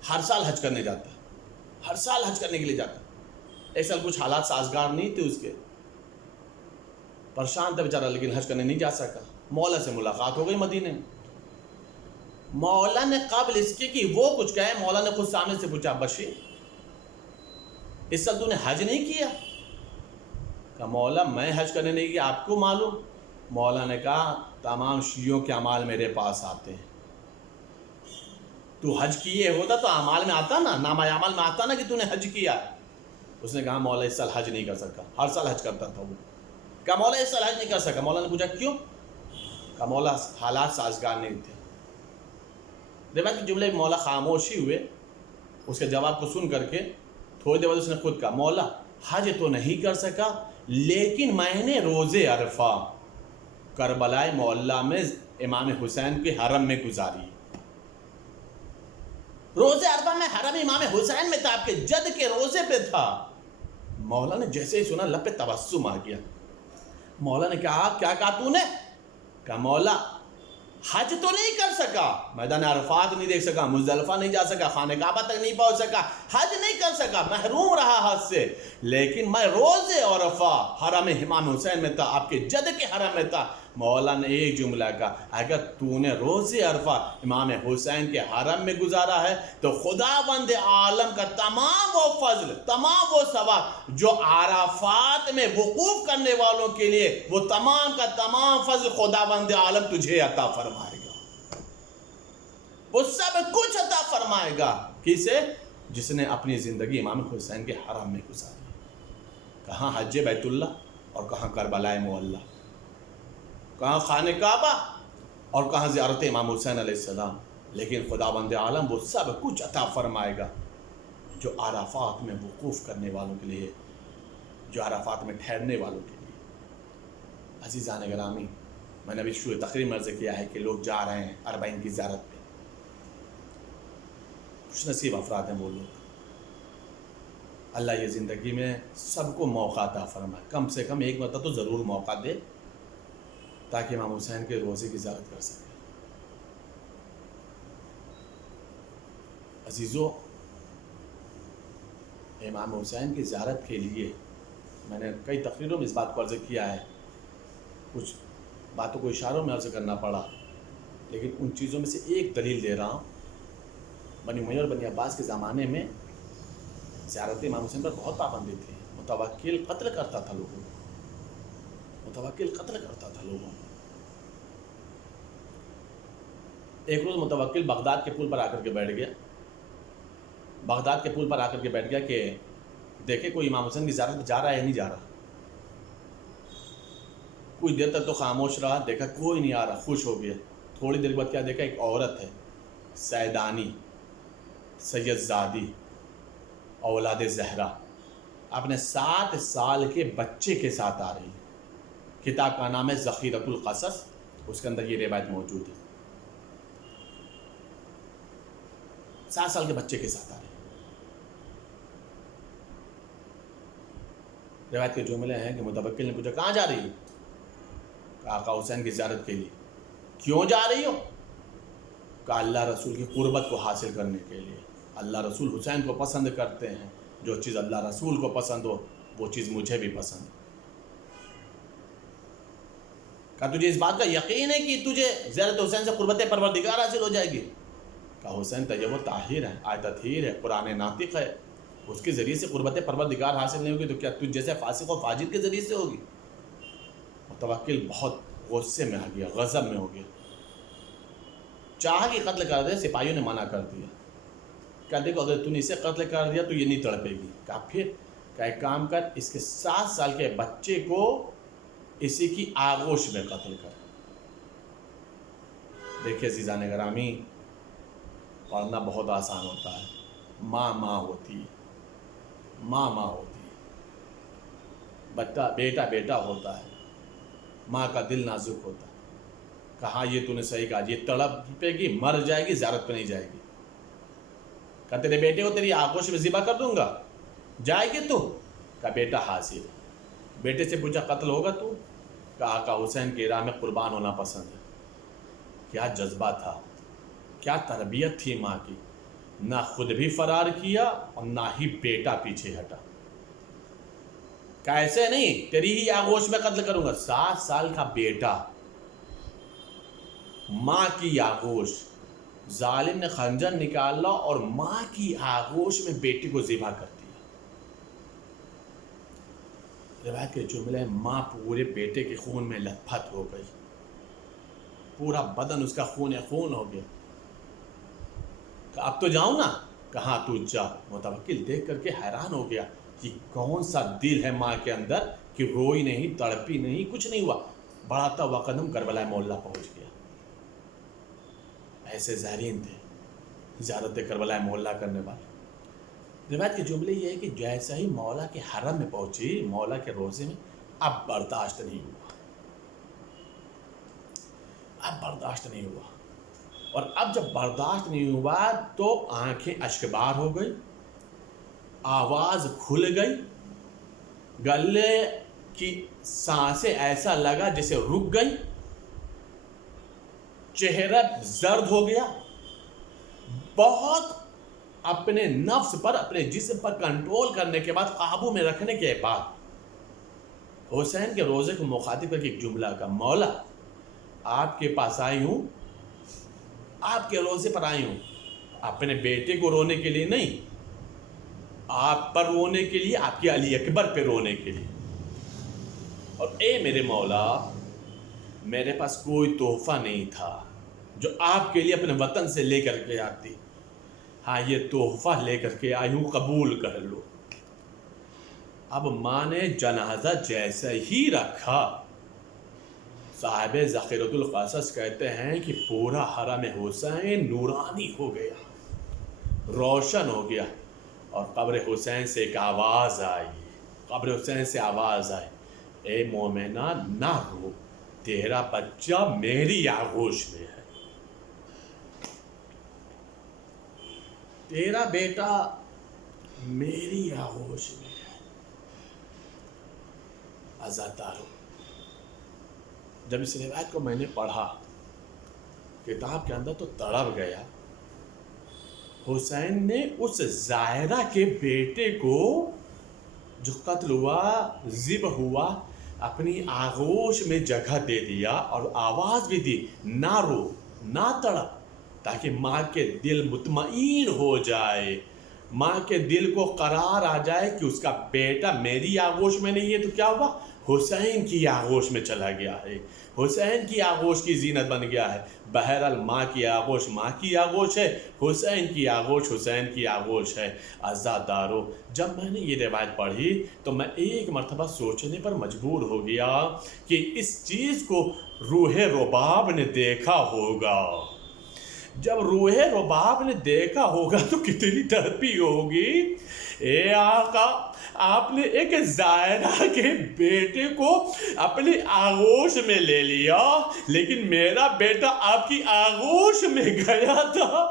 ہر سال حج کرنے جاتا ہے، ہر سال حج کرنے کے لیے جاتا ہے. ایک سال کچھ حالات سازگار نہیں تھے اس کے، پریشان تھا بیچارہ، لیکن حج کرنے نہیں جا سکا. مولا سے ملاقات ہو گئی مدینے میں. مولا نے قبل اس کے کہ وہ کچھ کہے، مولا نے خود سامنے سے پوچھا، بشیر اس سال تو نے حج نہیں کیا؟ کہا مولا میں حج کرنے نہیں گیا، آپ کو معلوم؟ مولا نے کہا تمام شیعوں کے اعمال میرے پاس آتے ہیں، تو حج کیے ہوتا تو اعمال میں آتا نا، نامہ اعمال میں آتا نا کہ تو نے حج کیا. اس نے کہا مولا اس سال حج نہیں کر سکا، ہر سال حج کرتا تھا وہ. کہا مولا اس سال حج نہیں کر سکا. مولا نے پوچھا کیوں؟ کہا مولا حالات سازگار نہیں تھے. روایت کے جملے مولا خاموشی ہوئے. اس کے جواب کو سن کر کے تھوڑی دیر بعد اس نے خود کہا مولا حج تو نہیں کر سکا، لیکن میں نے روز عرفہ کربلا معلی میں امام حسین کے حرم میں گزاری. روز عرفہ میں حرم امام حسین میں تھا، آپ کے جد کے روزے پہ تھا. مولا نے جیسے ہی سنا لب پہ تبسم آ گیا. مولا نے کہا کیا کہا تو نے؟ کہا مولا حج تو نہیں کر سکا، میدان عرفات نہیں دیکھ سکا، مزدلفہ نہیں جا سکا، خانہ کعبہ تک نہیں پہنچ سکا، حج نہیں کر سکا، محروم رہا حج سے، لیکن میں روز عرفہ حرم امام حسین میں تھا، آپ کے جد کے حرم میں تھا. مولا نے ایک جملہ کہا، اگر تو نے روز عرفہ امام حسین کے حرم میں گزارا ہے تو خداوند عالم کا تمام وہ فضل، تمام وہ ثواب جو عرفات میں وقوف کرنے والوں کے لیے، وہ تمام کا تمام فضل خداوند عالم تجھے عطا فرمائے گا. وہ سب کچھ عطا فرمائے گا. کسے؟ جس نے اپنی زندگی امام حسین کے حرم میں گزاری. کہاں حج بیت اللہ اور کہاں کربلا معلی، کہاں خانہ کعبہ اور کہاں زیارت امام حسین علیہ السلام. لیکن خداوند عالم وہ سب کچھ عطا فرمائے گا جو عرفات میں وقوف کرنے والوں کے لیے، جو عرفات میں ٹھہرنے والوں کے لیے. عزیزان گرامی، میں نے ابھی شروع تقریر میں عرض کیا ہے کہ لوگ جا رہے ہیں اربعین کی زیارت پہ. خوش نصیب افراد ہیں وہ لوگ. اللہ یہ زندگی میں سب کو موقع عطا فرمائے، کم سے کم ایک مرتبہ تو ضرور موقع دے تاکہ امام حسین کے روزے کی زیارت کر سکے. عزیزو، امام حسین کی زیارت کے لیے میں نے کئی تقریروں میں اس بات کو عرض کیا ہے، کچھ باتوں کو اشاروں میں عرض کرنا پڑا، لیکن ان چیزوں میں سے ایک دلیل دے رہا ہوں. بنی امیہ اور بنی عباس کے زمانے میں زیارت امام حسین پر بہت پابندی تھی. متوکل قتل کرتا تھا لوگوں کو. متوکل قتل کرتا تھا لوگوں کو۔ ایک روز متوکل بغداد کے پل پر آ کر کے بیٹھ گیا، بغداد کے پل پر آ کر کے بیٹھ گیا کہ دیکھے کوئی امام حسین کی زیارت جا رہا ہے یا نہیں جا رہا۔ کچھ دیر تک تو خاموش رہا، دیکھا کوئی نہیں آ رہا، خوش ہو گیا۔ تھوڑی دیر بعد کیا دیکھا، ایک عورت ہے سیدانی سید زادی اولاد زہرا اپنے 7 سال کے بچے کے ساتھ آ رہی ہے۔ کتاب کا نام ہے ذخیرۃ القصص، اس کے اندر یہ روایت موجود ہے۔ 7 سال کے بچے کے ساتھ آ رہی ہے۔ روایت کے جملے ہیں کہ متوکل نے پوچھا کہاں جا رہی ہو؟ کہا آقا حسین کی زیارت کے لیے۔ کیوں جا رہی ہو؟ کہا اللہ رسول کی قربت کو حاصل کرنے کے لیے۔ اللہ رسول حسین کو پسند کرتے ہیں، جو چیز اللہ رسول کو پسند ہو وہ چیز مجھے بھی پسند ہے۔ کہا تجھے اس بات کا یقین ہے کہ تجھے زیارت حسین سے قربت پروردگار حاصل ہو جائے گی؟ کہا حسین طیب و طاہر ہے، آیت تطہیر ہے، قرآن ناطق ہے، اس کے ذریعے سے قربت پروردگار حاصل نہیں ہوگی تو کیا تجھ جیسے فاسق و فاجر کے ذریعے سے ہوگی؟ متوکل بہت غصے میں آ گیا، غضب میں ہو گیا، چاہا کہ قتل کر دے، سپاہیوں نے منع کر دیا۔ کہا دیکھو اگر تو نے اسے قتل کر دیا تو یہ نہیں تڑپے گی۔ کہا پھر؟ کہا ایک کام کر، اس کے 7 سال کے بچے کو اسی کی آغوش میں قتل کر۔ دیکھیے عزیزان گرامی، پڑھنا بہت آسان ہوتا ہے، ماں ماں ہوتی ہے، ماں ماں ہوتی ہے، بچہ بیٹا بیٹا ہوتا ہے، ماں کا دل نازک ہوتا ہے۔ کہا یہ تو نے صحیح کہا، یہ تڑپے گی، مر جائے گی، زیارت پہ نہیں جائے گی۔ کہا تیرے بیٹے کو تیری آغوش میں ذبح کر دوں گا، جائے گی تو؟ کہا بیٹا حاضر۔ بیٹے سے پوچھا قتل ہوگا تو؟ کہا آقا حسین کی راہ میں قربان ہونا پسند ہے۔ کیا جذبہ تھا، کیا تربیت تھی ماں کی، نہ خود بھی فرار کیا اور نہ ہی بیٹا پیچھے ہٹا۔ کیسے نہیں، تیری ہی آغوش میں قتل کروں گا۔ 7 سال کا بیٹا، ماں کی آغوش، ظالم نے خنجر نکالا اور ماں کی آغوش میں بیٹی کو ذبح کر دیا۔ روایت کے جملے ہیں ماں پورے بیٹے کے خون میں لت پت ہو گئی، پورا بدن اس کا خون خون ہو گیا۔ کہ اب تو جاؤں نا؟ کہاں تو جا۔ متوکل دیکھ کر کے حیران ہو گیا، یہ کون سا دل ہے ماں کے اندر کہ روئی نہیں، تڑپی نہیں، کچھ نہیں ہوا۔ بڑھاتا ہوا قدم کربلا معلیٰ پہنچ گیا۔ ایسے زائرین تھے زیارت کربلا معلیٰ کرنے والے۔ روایت کے جملے یہ ہے کہ جیسا ہی مولا کے حرم میں پہنچی، مولا کے روزے میں، اب برداشت نہیں ہوا، اب برداشت نہیں ہوا۔ اور اب جب برداشت نہیں ہوا تو آنکھیں اشکبار ہو گئی، آواز کھل گئی، گلے کی سانسیں ایسا لگا جیسے رک گئی، چہرہ زرد ہو گیا۔ بہت اپنے نفس پر، اپنے جسم پر کنٹرول کرنے کے بعد، قابو میں رکھنے کے بعد، حسین کے روزے کو مخاطب کر کے ایک جملہ کا، مولا آپ کے پاس آئی ہوں، آپ کے روزے پر آئی ہوں، اپنے بیٹے کو رونے کے لیے نہیں، آپ پر رونے کے لیے، آپ کے علی اکبر پہ رونے کے لیے۔ اور اے میرے مولا، میرے پاس کوئی تحفہ نہیں تھا جو آپ کے لیے اپنے وطن سے لے کر کے آتی، ہاں یہ تحفہ لے کر کے آئی ہوں، قبول کر لو۔ اب ماں نے جنازہ جیسے ہی رکھا، صاحب ذخیرۃ القصص کہتے ہیں کہ پورا حرم حسین نورانی ہو گیا، روشن ہو گیا، اور قبر حسین سے ایک آواز آئی، قبر حسین سے آواز آئی، اے مومنہ نہ رو، تیرا بچہ میری آغوش میں ہے، تیرا بیٹا میری آغوش میں ہے۔ عزادارو، جب اس روایت کو میں نے پڑھا کتاب کے اندر تو تڑپ گیا۔ حسین نے اس زائرہ کے بیٹے کو جو قتل ہوا، ذبح ہوا، اپنی آغوش میں جگہ دے دیا اور آواز بھی دی، نہ رو، نہ تڑپ، تاکہ ماں کے دل مطمئن ہو جائے، ماں کے دل کو قرار آ جائے کہ اس کا بیٹا میری آغوش میں نہیں ہے تو کیا ہوا، حسین کی آغوش میں چلا گیا ہے، حسین کی آغوش کی زینت بن گیا ہے۔ بہرحال ماں کی آغوش ماں کی آغوش ہے، حسین کی آغوش حسین کی آغوش ہے۔ عزادارو، جب میں نے یہ روایت پڑھی تو میں ایک مرتبہ سوچنے پر مجبور ہو گیا کہ اس چیز کو روح رباب نے دیکھا ہوگا۔ جب روح رباب نے دیکھا ہوگا تو کتنی تڑپی ہوگی۔ اے آقا، آپ نے ایک زائرہ کے بیٹے کو اپنی آغوش میں لے لیا، لیکن میرا بیٹا آپ کی آغوش میں گیا تھا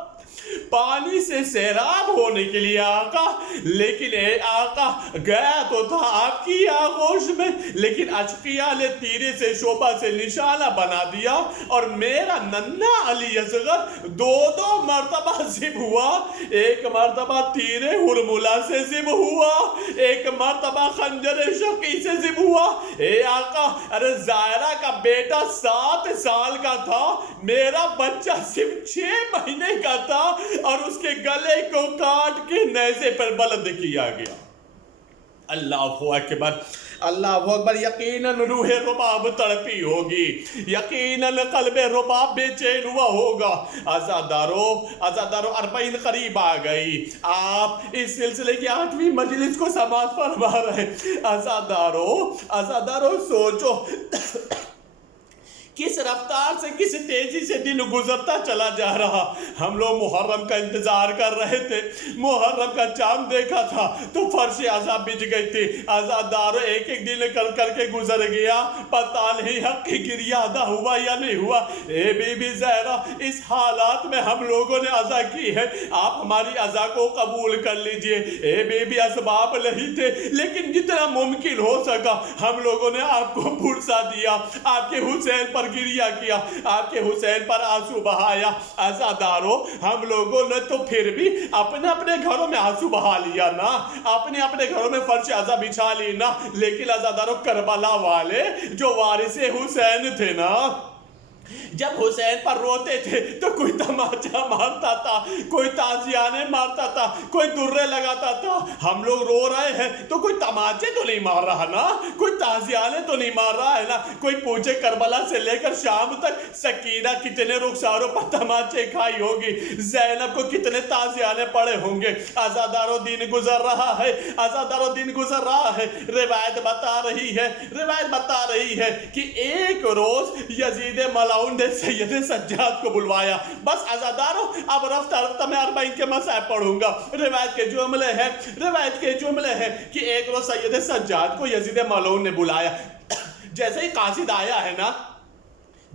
پانی سے سیراب ہونے کے لیے آقا، لیکن اے آقا گیا تو تھا آپ کی آغوش میں، لیکن اشقیاء نے تیرے سے شعبہ سے نشانہ بنا دیا اور میرا ننھا علی اصغر دو مرتبہ ذبح ہوا۔ ایک مرتبہ تیر ہرملا سے ذبح ہوا، ایک مرتبہ خنجر شقی سے ذبح ہوا۔ اے آقا، ارے زائرہ کا بیٹا 7 سال کا تھا، میرا بچہ صرف 6 مہینے کا تھا، اور اس کے گلے کو کاٹ کے نیزے پر بلند کیا گیا۔ اللہ اکبر، اللہ اکبر۔ یقیناً روح رباب تڑپی ہوگی، یقیناً قلب رباب بے چین ہوا ہوگا۔ عزادارو 40 قریب آ گئی، آپ اس سلسلے کی 8ویں مجلس کو سماعت فرما رہے۔ عزادارو سوچو کس رفتار سے، کس تیزی سے دن گزرتا چلا جا رہا۔ ہم لوگ محرم کا انتظار کر رہے تھے، محرم کا چاند دیکھا تھا تو فرش عذاب بجھ گئی تھی۔ عزادارو ایک دن کر کے گزر گیا، پتہ نہیں حق کی گریہ ادا ہوا یا نہیں ہوا۔ اے بی بی زہرا، اس حالات میں ہم لوگوں نے عزا کی ہے، آپ ہماری عزا کو قبول کر لیجئے۔ اے بی بی، اسباب نہیں تھے، لیکن جتنا ممکن ہو سکا ہم لوگوں نے آپ کو پرسا دیا، آپ کے حسین پر گریہ کیا، آپ کے حسین پر آنسو بہایا۔ عزادارو، ہم لوگوں نے تو پھر بھی اپنے گھروں میں آنسو بہا لیا نا، اپنے گھروں میں فرش عزا بچھا لی نا، لیکن عزادارو کربلا والے جو وارث حسین تھے نا، جب حسین پر روتے تھے تو کوئی تماچا مارتا تھا، کوئی تازیانے مارتا تھا، کوئی درے لگاتا تھا۔ ہم لوگ رو رہے ہیں تو کوئی تماچے تو نہیں مار رہا نا، کوئی تازیانے تو نہیں مار رہا ہے نا۔ کوئی پوچھے کربلا سے لے کر شام تک سکینہ کتنے رخساروں پر تماچے کھائی ہوگی، زینب کو کتنے تازیانے پڑے ہوں گے۔ عزادارو دن گزر رہا ہے، عزادارو دن گزر رہا ہے۔ روایت بتا رہی ہے کہ ایک روز یزید ملعون نے سید سجاد کو بلوایا۔ بس عزادارو، اب رفتہ میں 40 کے مسائل پڑھوں گا۔ روایت کے جملے ہیں کہ ایک روز سید سجاد کو یزید ملعون نے بلایا۔ جیسے ہی قاصد آیا ہے نا،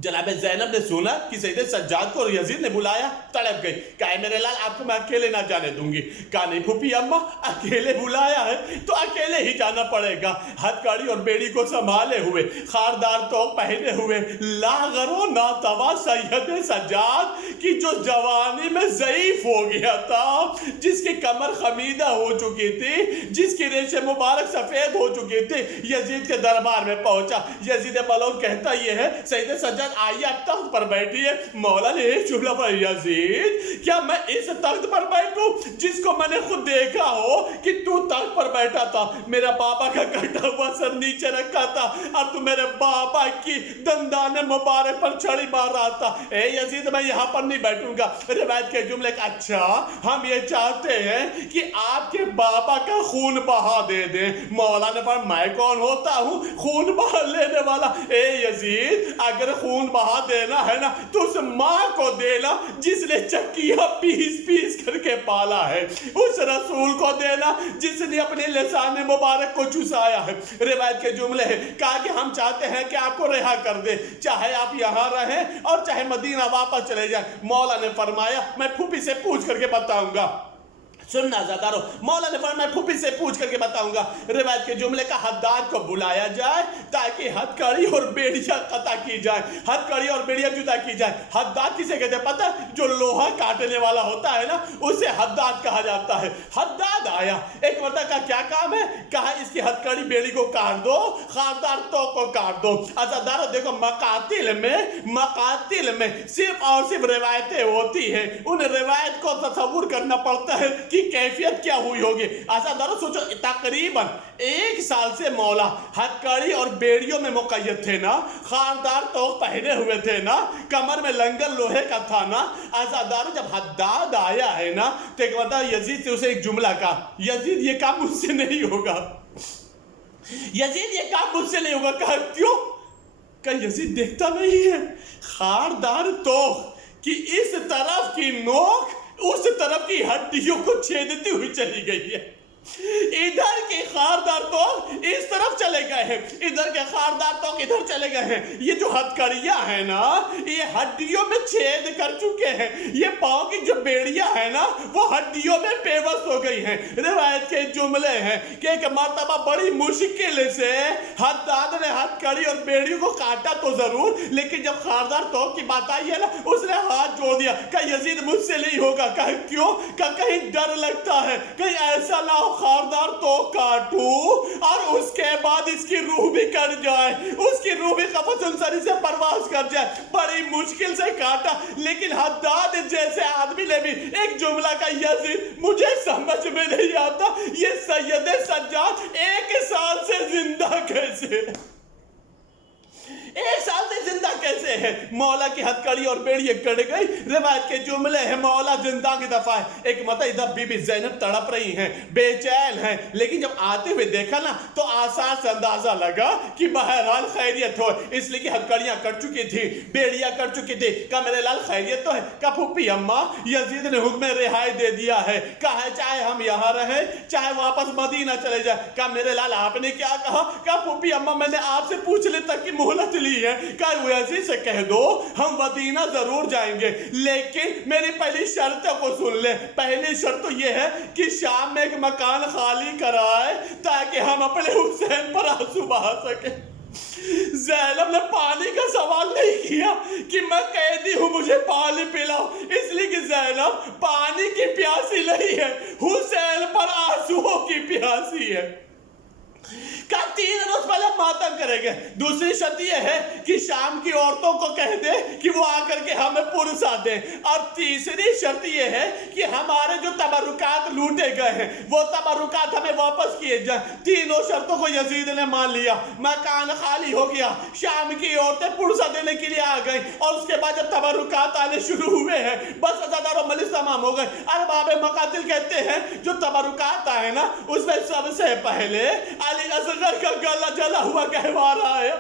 جناب زینب نے سنا کہ سید سجاد کو یزید نے بلایا، تڑپ گئی، کہا اے میرے لال، آپ کو میں اکیلے نہ جانے دوں گی۔ کہا نہیں پھوپھی اماں، اکیلے بلایا ہے تو اکیلے ہی جانا پڑے گا۔ ہتھ کڑی اور بیڑی کو سنبھالے ہوئے، خاردار توق پہنے ہوئے، لاغر و ناتوا سید سجاد کی جو جوانی میں ضعیف ہو گیا تھا، جس کی کمر خمیدہ ہو چکی تھی، جس کی ریش مبارک سفید ہو چکی تھی، یزید کے دربار میں پہنچا۔ یزید ملعون کہتا یہ ہے، سید سجاد آئیے آپ تخت پر بیٹھیے۔ مولا نے ایک جملہ پر، یزید کیا میں اس تخت پر بیٹھوں جس کو میں نے خود دیکھا ہو کہ تو تخت پر بیٹھا تھا، میرا بابا کا کٹا ہوا سر نیچے رکھا تھا اور تو میرے بابا کی دندان مبارک پر چھڑی مار رہا تھا۔ اے یزید، میں یہاں پر نہیں بیٹھوں گا۔ روایت کے جملے کا اچھا ہم یہ چاہتے ہیں کہ آپ کے بابا کا خون بہا دے دیں۔ مولا نے فرمایا میں کون ہوتا ہوں خون بہا لینے والا؟ اے یزید، اگر خون بہا دینا ہے نا تو اس ماں کو دینا جس نے چکیاں پیس کر کے پالا ہے، اس رسول کو دینا جس نے اپنے لسان مبارک کو چسایا ہے۔ روایت کے جملے ہیں، کہا کہ ہم چاہتے ہیں کہ آپ کو رہا کر دیں، چاہے آپ یہاں رہیں اور چاہے مدینہ واپس چلے جائیں۔ مولا نے فرمایا میں پھوپھی سے پوچھ کر کے بتاؤں گا۔ سننا عزادارو، مولا نے فرمایا میں پھوپھی سے پوچھ کر کے بتاؤں گا۔ روایت کے جملے کا حداد کو بلایا جائے تاکہ ہتھ کڑی اور بیڑیاں قطع کی جائے، ہتھ کڑی اور بیڑیاں جدا کی جائے۔ حداد کسے کہتے ہیں پتہ؟ جو لوہا کاٹنے والا ہوتا ہے نا، اسے حداد کہا جاتا ہے۔ حداد آیا، ایک مرتبہ کا کیا کام ہے؟ کہا اس کی ہتھ کڑی بیڑی کو کاٹ دو، خاردار تو کو کاٹ دو۔ عزادارو دیکھو، مقاتل میں صرف اور صرف روایتیں ہوتی ہیں، ان روایت کو تصور کرنا پڑتا ہے کہ کی کیفیت کیا ہوئی ہوگی. عزادارو سوچو تقریباً 1 سال سے مولا ہتھکڑی اور بیڑیوں میں مقید تھے نا, خاردار توق پہنے ہوئے تھے نا, کمر میں لنگر لوہے کا تھا نا. عزادارو جب حداد آیا ہے نا تو ایک بتا یزید سے اسے ایک جملہ کہا, یزید یہ کام مجھ سے نہیں ہوگا, یزید یہ کام مجھ سے نہیں ہوگا. کہا کیوں؟ کہ یزید دیکھتا نہیں ہے خاردار توق کہ اس طرف کی نوک اس طرف کی ہڈیوں کو چھیدتی ہوئی چلی گئی ہے, ادھر کے خاردار توق اس طرف چلے گئے ہیں, ادھر کے خاردار توق ادھر چلے گئے ہیں. یہ جو ہتھکڑیاں ہیں نا یہ ہڈیوں میں چھید کر چکے ہیں, یہ پاؤں کی جو بیڑیاں ہیں نا وہ ہڈیوں میں پیوست ہو گئی ہیں. روایت کے جملے ہیں کہ ایک مرتبہ بڑی مشکل سے حداد نے ہتھکڑی اور بیڑیوں کو کاٹا تو ضرور, لیکن جب خاردار توق کی بات آئی ہے نا اس نے ہاتھ جوڑ دیا کہ یزید مجھ سے نہیں ہوگا. کہ کیوں؟ کہ کہیں ڈر لگتا ہے کہیں ایسا نہ ہو خاردار تو کاٹوں اور اس کے بعد اس کی روح بھی کٹ جائے, اس کی روح بھی قفس انصری سے پرواز کر جائے. بڑی مشکل سے کاٹا, لیکن حداد جیسے آدمی نے بھی ایک جملہ کا یزید مجھے سمجھ میں نہیں آتا یہ سید سجاد 1 سال سے زندہ کیسے, 1 سال سے زندہ کیسے ہے؟ مولا کی ہتھکڑی اور بیڑی کٹ گئی. روایت کے جملے ہیں مولا زندہ کی دفعہ ہے. ایک ادھر بی بی زینب تڑپ رہی ہیں, بے چین ہیں, لیکن جب آتے ہوئے دیکھا نا تو آثار سے اندازہ لگا کہ بہرحال خیریت ہو, اس لیے کہ ہتھکڑیاں کٹ چکی تھی, بیڑیاں کٹ چکی تھی. کہا میرے لال خیریت تو ہے؟ کہا پھوپھی اماں یزید نے حکم رہائی دے دیا ہے, کہا ہے چاہے ہم یہاں رہیں چاہے واپس مدینہ چلے جائیں. کہا میرے لال آپ نے کیا کہا؟ کہا پھوپھی اماں میں نے آپ سے پوچھنے تک کی مہلت لی ہے. کہا یزید سے کہہ دو ہم مدینہ ضرور جائیں گے, لیکن میری پہلی شرط کو سن لے. پہلی شرط تو یہ ہے کہ شام میں ایک مکان خالی کرائے تاکہ ہم اپنے حسین پر آنسو بہا سکیں. زینب نے پانی کا سوال نہیں کیا کہ میں قیدی ہوں مجھے پانی پلاؤ, اس لیے کہ زینب پانی کی پیاسی نہیں ہے, حسین پر آنسوؤں کی پیاسی ہے. کہ 3 روز پہلے ماتم کریں گے. دوسری شرط یہ ہے کہ شام کی عورتوں کو کہہ دے کہ وہ آ کر کے ہمیں پرسا دیں. اور تیسری شرط یہ ہے کہ ہمارے جو تبرکات لوٹے گئے ہیں وہ تبرکات ہمیں واپس کیے جائیں. تینوں شرطوں کو یزید نے مان لیا. مکان خالی ہو گیا, شام کی عورتیں پرسا دینے کے لیے آ گئیں, اور اس کے بعد جب تبرکات آنے شروع ہوئے ہیں بس عزادار و مجلس تمام ہو گئے. ارباب مقاتل کہتے ہیں جو تبرکات آئے نا اس میں سب سے پہلے علی اصغر کا گلا جلا ہوا گہوارہ آیا.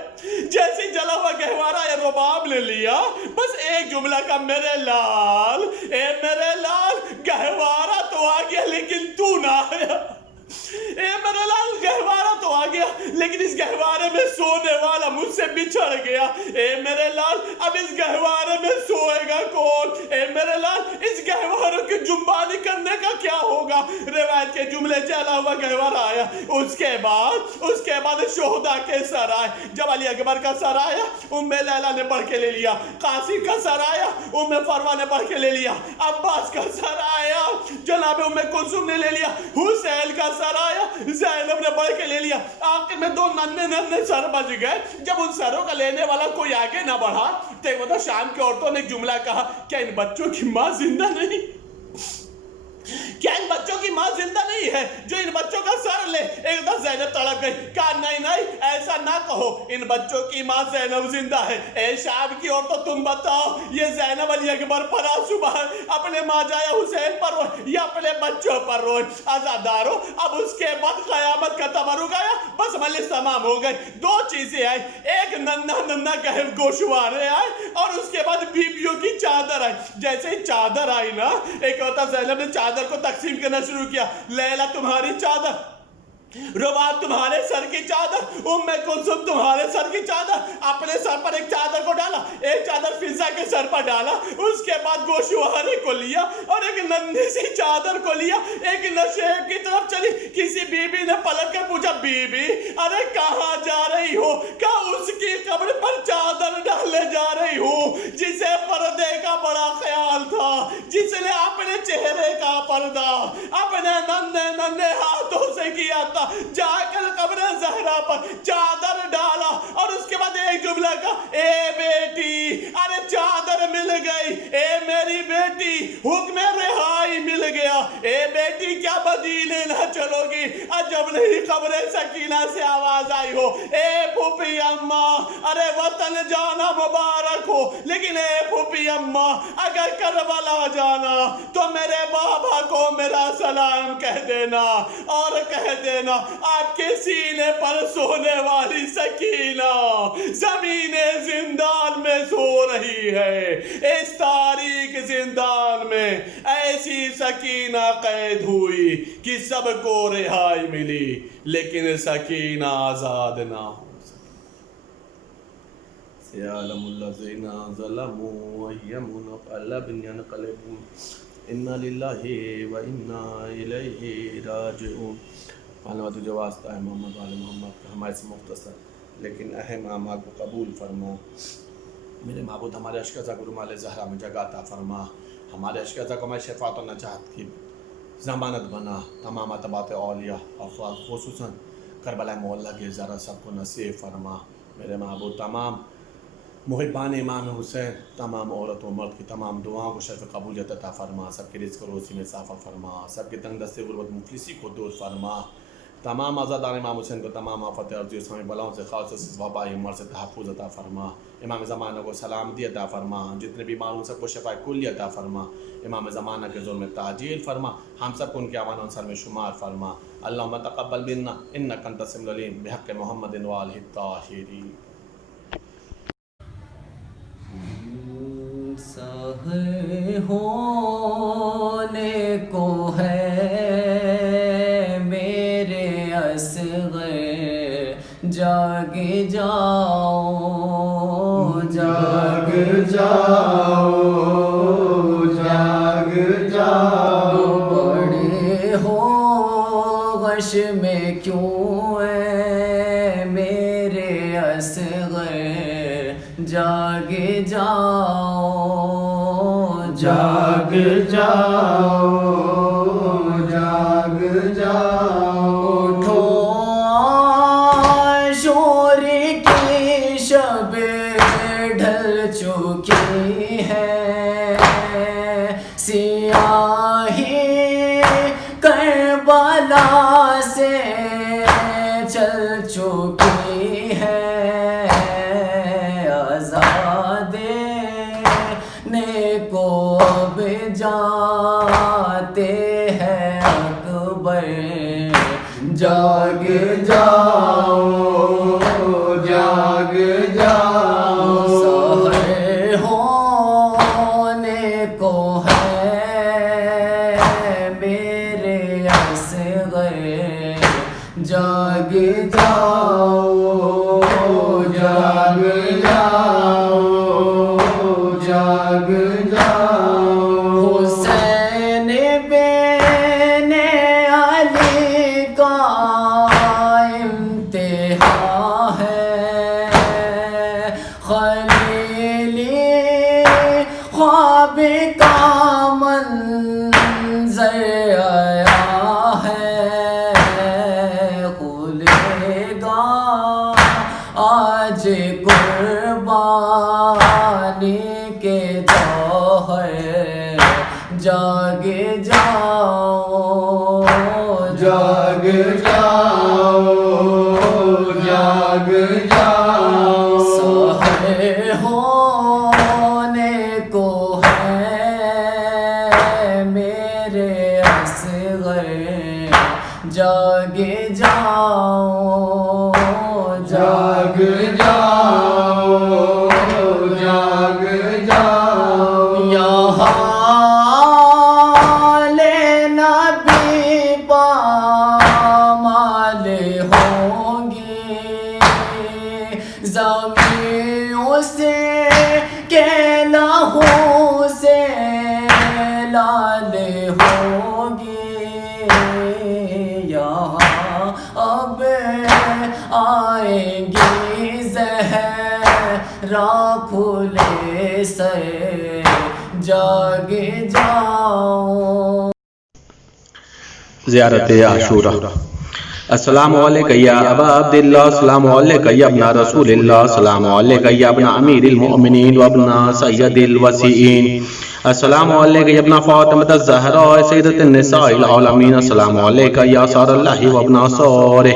جیسے جلا ہوا گہوارہ آیا رباب نے لیا, بس ایک جملہ کا میرے لال اے میرے لال گہوارہ تو آ گیا لیکن تو نہ آیا. اے میرے لال گہوارہ تو آ گیا لیکن اس گہوارے میں سونے والا مجھ سے بچھڑ گیا. اے میرے لال اب اس گہوارے میں سوئے گا کون؟ اے میرے لال اس گہواروں کی جنبانی کرنے کا کیا ہوگا؟ روایت کے جملے جلا ہوا گہوارہ آیا. اس کے بعد شہداء کے سر آئے. جب علی اکبر کا سر آیا ام لیلہ نے پڑھ کے لے لیا, قاسم کا سر آیا ام فروہ نے پڑھ کے لے لیا, عباس کا سر آیا جناب ام کلثوم نے لے لیا, حسین کا سر آیا زینب نے پڑھ کے لے لیا. آخر میں 2 ننھے سر بچ گئے. جب ان سروں کا لینے والا کوئی آگے نہ بڑھا تو شام کی عورتوں نے ایک جملہ کہا, کیا ان بچوں کی ماں زندہ نہیں؟ کیا ان بچوں کی ماں زندہ نہیں ہے جو ان بچوں کا سر لے؟ ایک دم زینب تڑپ گئی. کہا نہیں ایسا نہ کہو, ان بچوں کی ماں زینب زندہ ہے. اے شام کی عورتوں تم بتاؤ یہ زینب علی اکبر پر آنسو بہائے اپنے ماں جایا حسین پر روئے یا اپنے بچوں پر روئے؟ عزادارو اب اس کے بعد قیامت کا تبرک آیا, بس مجلس تمام ہو گئی. 2 چیزیں آئی, ایک ننھا گہر گوشوارے آئے اور اس کے بعد بیویوں کی چادر آئی. جیسے ہی چادر آئی نا ایک ہوتا زینب نے چادر کو تقسیم کرنا شروع کیا. لیلہ تمہاری چادر, رباب تمہارے سر کی چادر, ام کلثوم تمہارے سر کی چادر. اپنے سر پر ایک چادر کو ڈالا, ایک چادر فضا کے سر پر ڈالا, اس کے بعد گوشوارے کو لیا اور ایک ننھی سی چادر کو لیا, ایک نشیب کی طرف چلی. کسی بی بی نے پلٹ کر پوچھا, بی بی ارے کہاں جا رہی ہو؟ کہا اس کی قبر پر چادر ڈالنے جا رہی ہوں جسے پردے کا بڑا خیال تھا, جس نے اپنے چہرے کا پردہ اپنے ننھے ہاتھوں سے کیا تھا. جا کر قبر زہرا پر چادر ڈالا اور اس کے بعد ایک جملہ کا, اے بیٹی ارے چادر مل گئی, اے میری بیٹی حکم رہائی مل گیا, اے بیٹی اکیلے نہ چلو گی، جب نہیں قبر سکینہ سے آواز آئی ہو اے پھوپھی اماں، ارے وطن جانا مبارک ہو، لیکن اے پھوپھی اماں اگر کربلا جانا تو میرے بابا کو میرا سلام کہہ دینا، اور کہہ دینا آپ کے سینے پر سونے والی سکینہ زمین زندان میں سو رہی ہے، اس تاریک زندان میں ایسی سکینہ قید ہوئی کہ سب کو رہائی ملی، لیکن سکینہ آزاد نہ ہو سکی۔ سیعلم الذین ظلموا أَيَّ منقلب ينقلبون انا للہ و انا الیہ راجعون۔ پہلے تجھے واسطہ ہے محمد وآل محمد کا ہمارے سے مختصر لیکن اہم اعمال کو قبول فرما۔ میرے معبود ہمارے اشکزہ کو رمال زہرا میں جگہ عطا فرما، ہمارے اشکزہ کو میں شفاعت و نجات کی ضمانت بنا، تمام اتباعت اولیاء اور خصوصاً کربلا معلیٰ کے ذرا سب کو نصیب فرما۔ میرے معبود تمام محبان امام حسین، تمام عورت و مرد کی تمام دعاؤں کو شرف قبولیت عطا فرما، سب کے رزق و روزی میں اضافہ فرما، سب کے تنگ دستے غربت مفلسی کو دور فرما، تمام آزادان امام حسین کو تمام آفت عرضی اسلامی بلاؤں سے خاص اس وبائی مرض سے تحفظ عطا فرما، امام زمانہ کو سلامتی عطا فرما، جتنے بیمار ان سب کو شفاء کلی عطا فرما، امام زمانہ کے ظلم میں تعجیل فرما، ہم سب کو ان کے امان انصار میں شمار فرما۔ اللہم تقبل منا انک انت السمیع العلیم بحق محمد وآلہ الطاہرین۔ سحر ہونے کو ہے میرے اصغر، جاگ جاؤ جاگ جاؤ جاگ جاؤ، بڑے ہو غش میں کیوں ہے میرے اصغر، جاگ جاؤ جاگ جاؤ جاگ جاؤ، اٹھو شور کی شب ڈھل چکی ہے، سیاہی کربلا سے چل چکی ہے، آزادے کو اب جاتے ہیں اکبر، جاگ جاؤ جاگ جاؤ، سحر ہونے کو ہے میرے اصغر، جاگ جاؤ جاگ جاؤ جاگ جاؤ، حسین بن علی کا امتحان ہے، خلیلی خواب کا منظر آیا ہے، کھلے گا آج قربانی کے جوہر، جاگ جاؤ جاگ جاؤ جاگ جاؤ، سحر ہونے کو ہے میرے اصغر، جاگ جاؤ جاگ جاؤ جاگ جاؤ، یہاں نبی پامال ہوں گی، زمین سے کے لہو سے لال ہوگی، یہاں اب آئیں گی زہرا کھلے سے، جاگ جاؤ۔ زیارت عاشورہ۔ السلام علیکہ یا ابا عبداللہ، السلام علیکہ یا ابن رسول اللہ، السلام علیکہ یا ابن امیر المؤمنین و ابن سید الوسیئین، السلام علیکم یا ابن فاطمۃ الزہراء سیدۃ النساء العالمین، السلام علیکم یا سار اللہ و ابن صورہ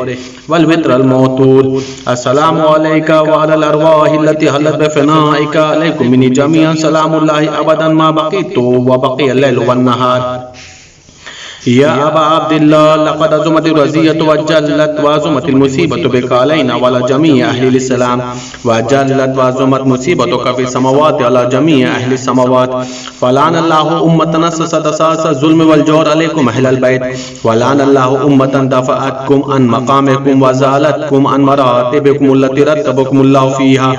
والوتر الموتور، السلام علیکم وعلی الارواح التي حلت بفنائک، علیکم منی جميعا سلام اللہ ابدا ما بقیت وبقی اللیل والنہار. یا ابا عبداللہ لقد عظمت الرزیۃ وجلت وعظمت المصیبت بک علینا وعلی جمیع اہل الاسلام، وجلت وعظمت مصیبتک فی السماوات علی جمیع اہل السماوات، فلعن اللہ امة اسست اساس الظلم والجور علیکم اہل البیت، ولعن اللہ امة دفعتکم عن مقامکم وزالتکم عن مراتبکم التي رتبکم اللہ فیہا،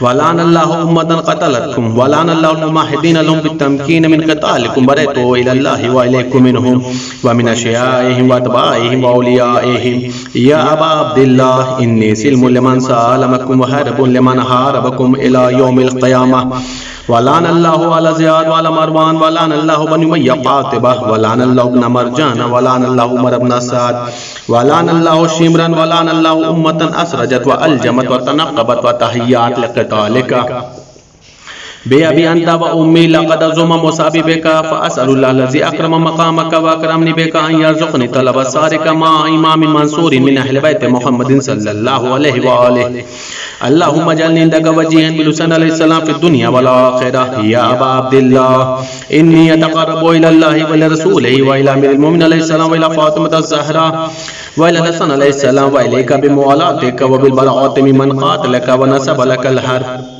ولعن اللہ امة قتلتکم، ولعن اللہ المماحدین لهم بالتمکین من قتالکم، برئت الى اللہ والیکم منہم ومن اشیائهم واتباعهم واولیائهم. یا ابا عبداللہ انی سلم لمن سالمکم وحرب لمن حاربکم الى یوم القیامہ، ولعن اللہ علی زیاد وعلی مروان، ولعن اللہ بن امیہ قاطبہ، ولعن اللہ ابن مرجان، ولعن اللہ عمر بن سعد، ولعن اللہ شمرا، ولعن اللہ امة اسرجت والجمت وتنقبت وتحیات لقتالک. بے ابی انت و امی لقد عظم مصابی بک، فاسأل اللہ الذی اکرم مقامک واکرمنی بک ان یرزقنی طلب سارک مع امام منصور من اہل بیت محمد صلی اللہ علیہ وآلہ. اللہم اجعلنی عندک وجیہا بالحسین علیہ السلام فی الدنیا والآخرہ. یا ابا عبداللہ انی اتقرب الى اللہ ولرسولہ والى امیر المومنین علیہ السلام والى فاطمۃ الزہراء والى الحسن علیہ السلام والیک بموالاتک وبالبراءۃ ممن قاتلک ونصب لک الحرب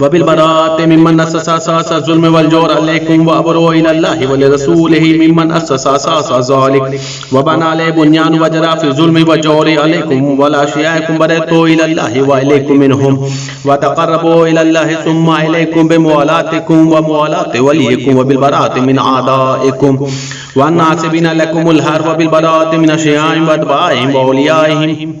وبالبراءۃ ممن اسس اساس الظلم والجور علیکم، وابرؤ الی اللہ ولرسولہ ممن اسس اساس ذلک وبنى علیہ بنیان وجرى فی الظلم والجور علیکم ولاشیائکم، برئت الی اللہ والیکم منہم وتقربوا الی اللہ ثم الیکم بموالاتکم وموالات ولیکم وبالبراءۃ من اعدائکم والناصبین لکم الحرب وبالبراءۃ من اشیائهم واتباعهم واولیائهم.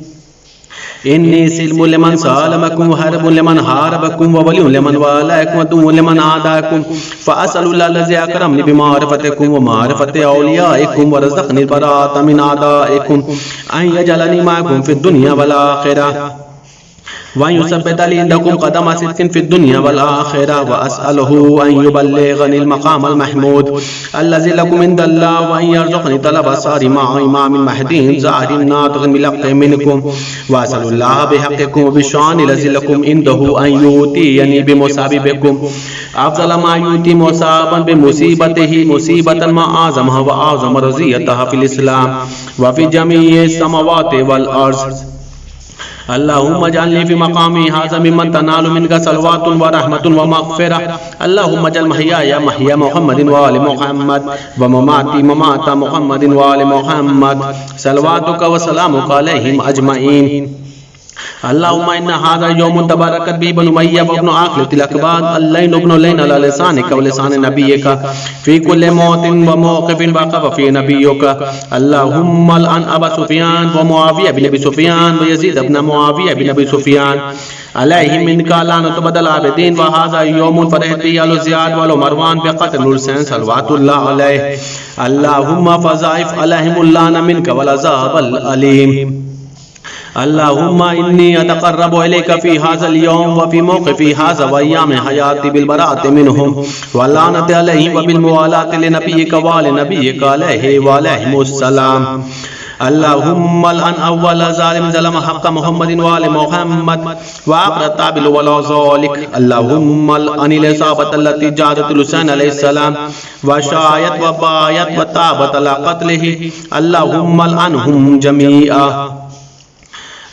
انی سلم لمن سالمکم وحرب لمن حاربکم وولی لمن والیکم ودو لمن عاداکم، فاسأل اللہ الذی اکرمنی بمعرفتکم ومعرفت اولیائکم ورزقنی البراءۃ من اعدائکم ان یجعلنی معکم فی الدنیا والآخرہ وأن يثبت لي عندكم قدم صدق في الدنيا والآخرة، وأسأله أن يبلغني المقام المحمود الذي لكم عند الله، وأن يرزقني طلب الصار مع إمام المهدي زاهد ناطق بلقط منكم، وأسأل الله بحقكم وبالشان الذي لكم عنده أن يؤتيني بمصابكم أفضل ما يؤتي مصابا بمصيبته مصيبة ما أعظمها وأعظم رزيتها في الإسلام وفي جميع السماوات والأرض. اللهم اجعلني في مقامي هذا ممن تنال منك صلوات ورحمة ومغفرة. اللهم اجعل محياي محيا محمد وآل محمد ومماتي ممات محمد وآل محمد صلواتك وسلامك عليهم أجمعين. اللهم إن هذا يوم تباركت به بنو أمية وابن عاقلة الأكباد، اللين ابن لين على لسانك ولسان نبيك في كل موت وموقف وقف في نبيك. اللهم الآن أبا سفيان ومعاوية بن أبي سفيان ويزيد بن معاوية بن أبي سفيان عليهم منك لعنة بدل العابدين. وهذا يوم فرحت به آل زياد وآل مروان بقتل الحسين صلوات الله عليه. اللهم فضاعف عليهم اللعنة منك والعذاب الأليم. اللهم إني أتقرب إليك في هذا اليوم وفي موقفي هذا وأيام حياتي بالبراءة منهم واللعنة عليهم وبالموالاة لنبيك وآل نبيك عليه وعليهم السلام. اللهم الآن أول ظالم ظلم حق محمد وآل محمد وآخر التابل ولا ذلك. اللهم الآن الإصابة التي جاءت الحسين عليه السلام وشايت وبايت وتابت على قتله. اللهم الآنهم جميعا.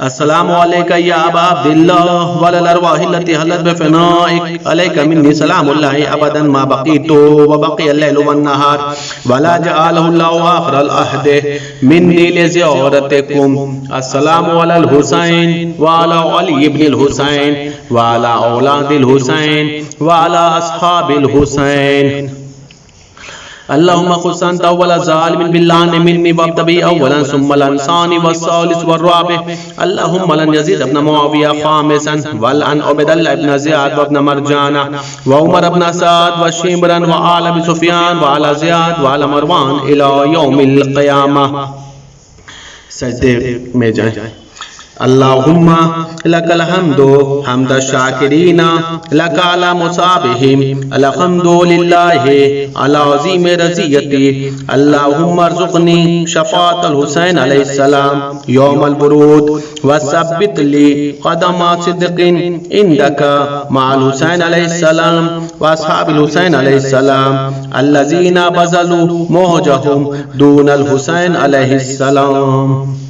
السلام علیکہ یا ابا عبداللہ وعلی الارواح التي حلت بفنائک، علیکہ منی سلام اللہ ابدا ما بقیت وبقی اللیل والنہار ولا جعلہ اللہ آخر العہد منی لزیارتکم. السلام علی الحسین وعلی علی ابن الحسین وعلی اولاد الحسین وعلی اصحاب الحسین. اللهم خص أنت أول ظالم باللعن مني وابتبي أولا ثم الأنسان والثالث والرابع. اللهم لن يزيد ابن معاوية خامسا ولأن عبد الله ابن زياد وابن مرجانة وعمر ابن سعد وشمرا وآل أبي سفيان وعلى زياد وعلى مروان إلى يوم القيامة. سجدے میں جائیں. اللهم لك الحمد حمد الشاكرين لك على مصابهم الحمد لله على عظيم رضيتي اللهم ارزقني شفاعة الحسين عليه السلام يوم البرود وثبت لي قدم صدق عندك مع الحسين عليه السلام واصحاب الحسين عليه السلام الذين بذلوا موجهم دون الحسين عليه السلام.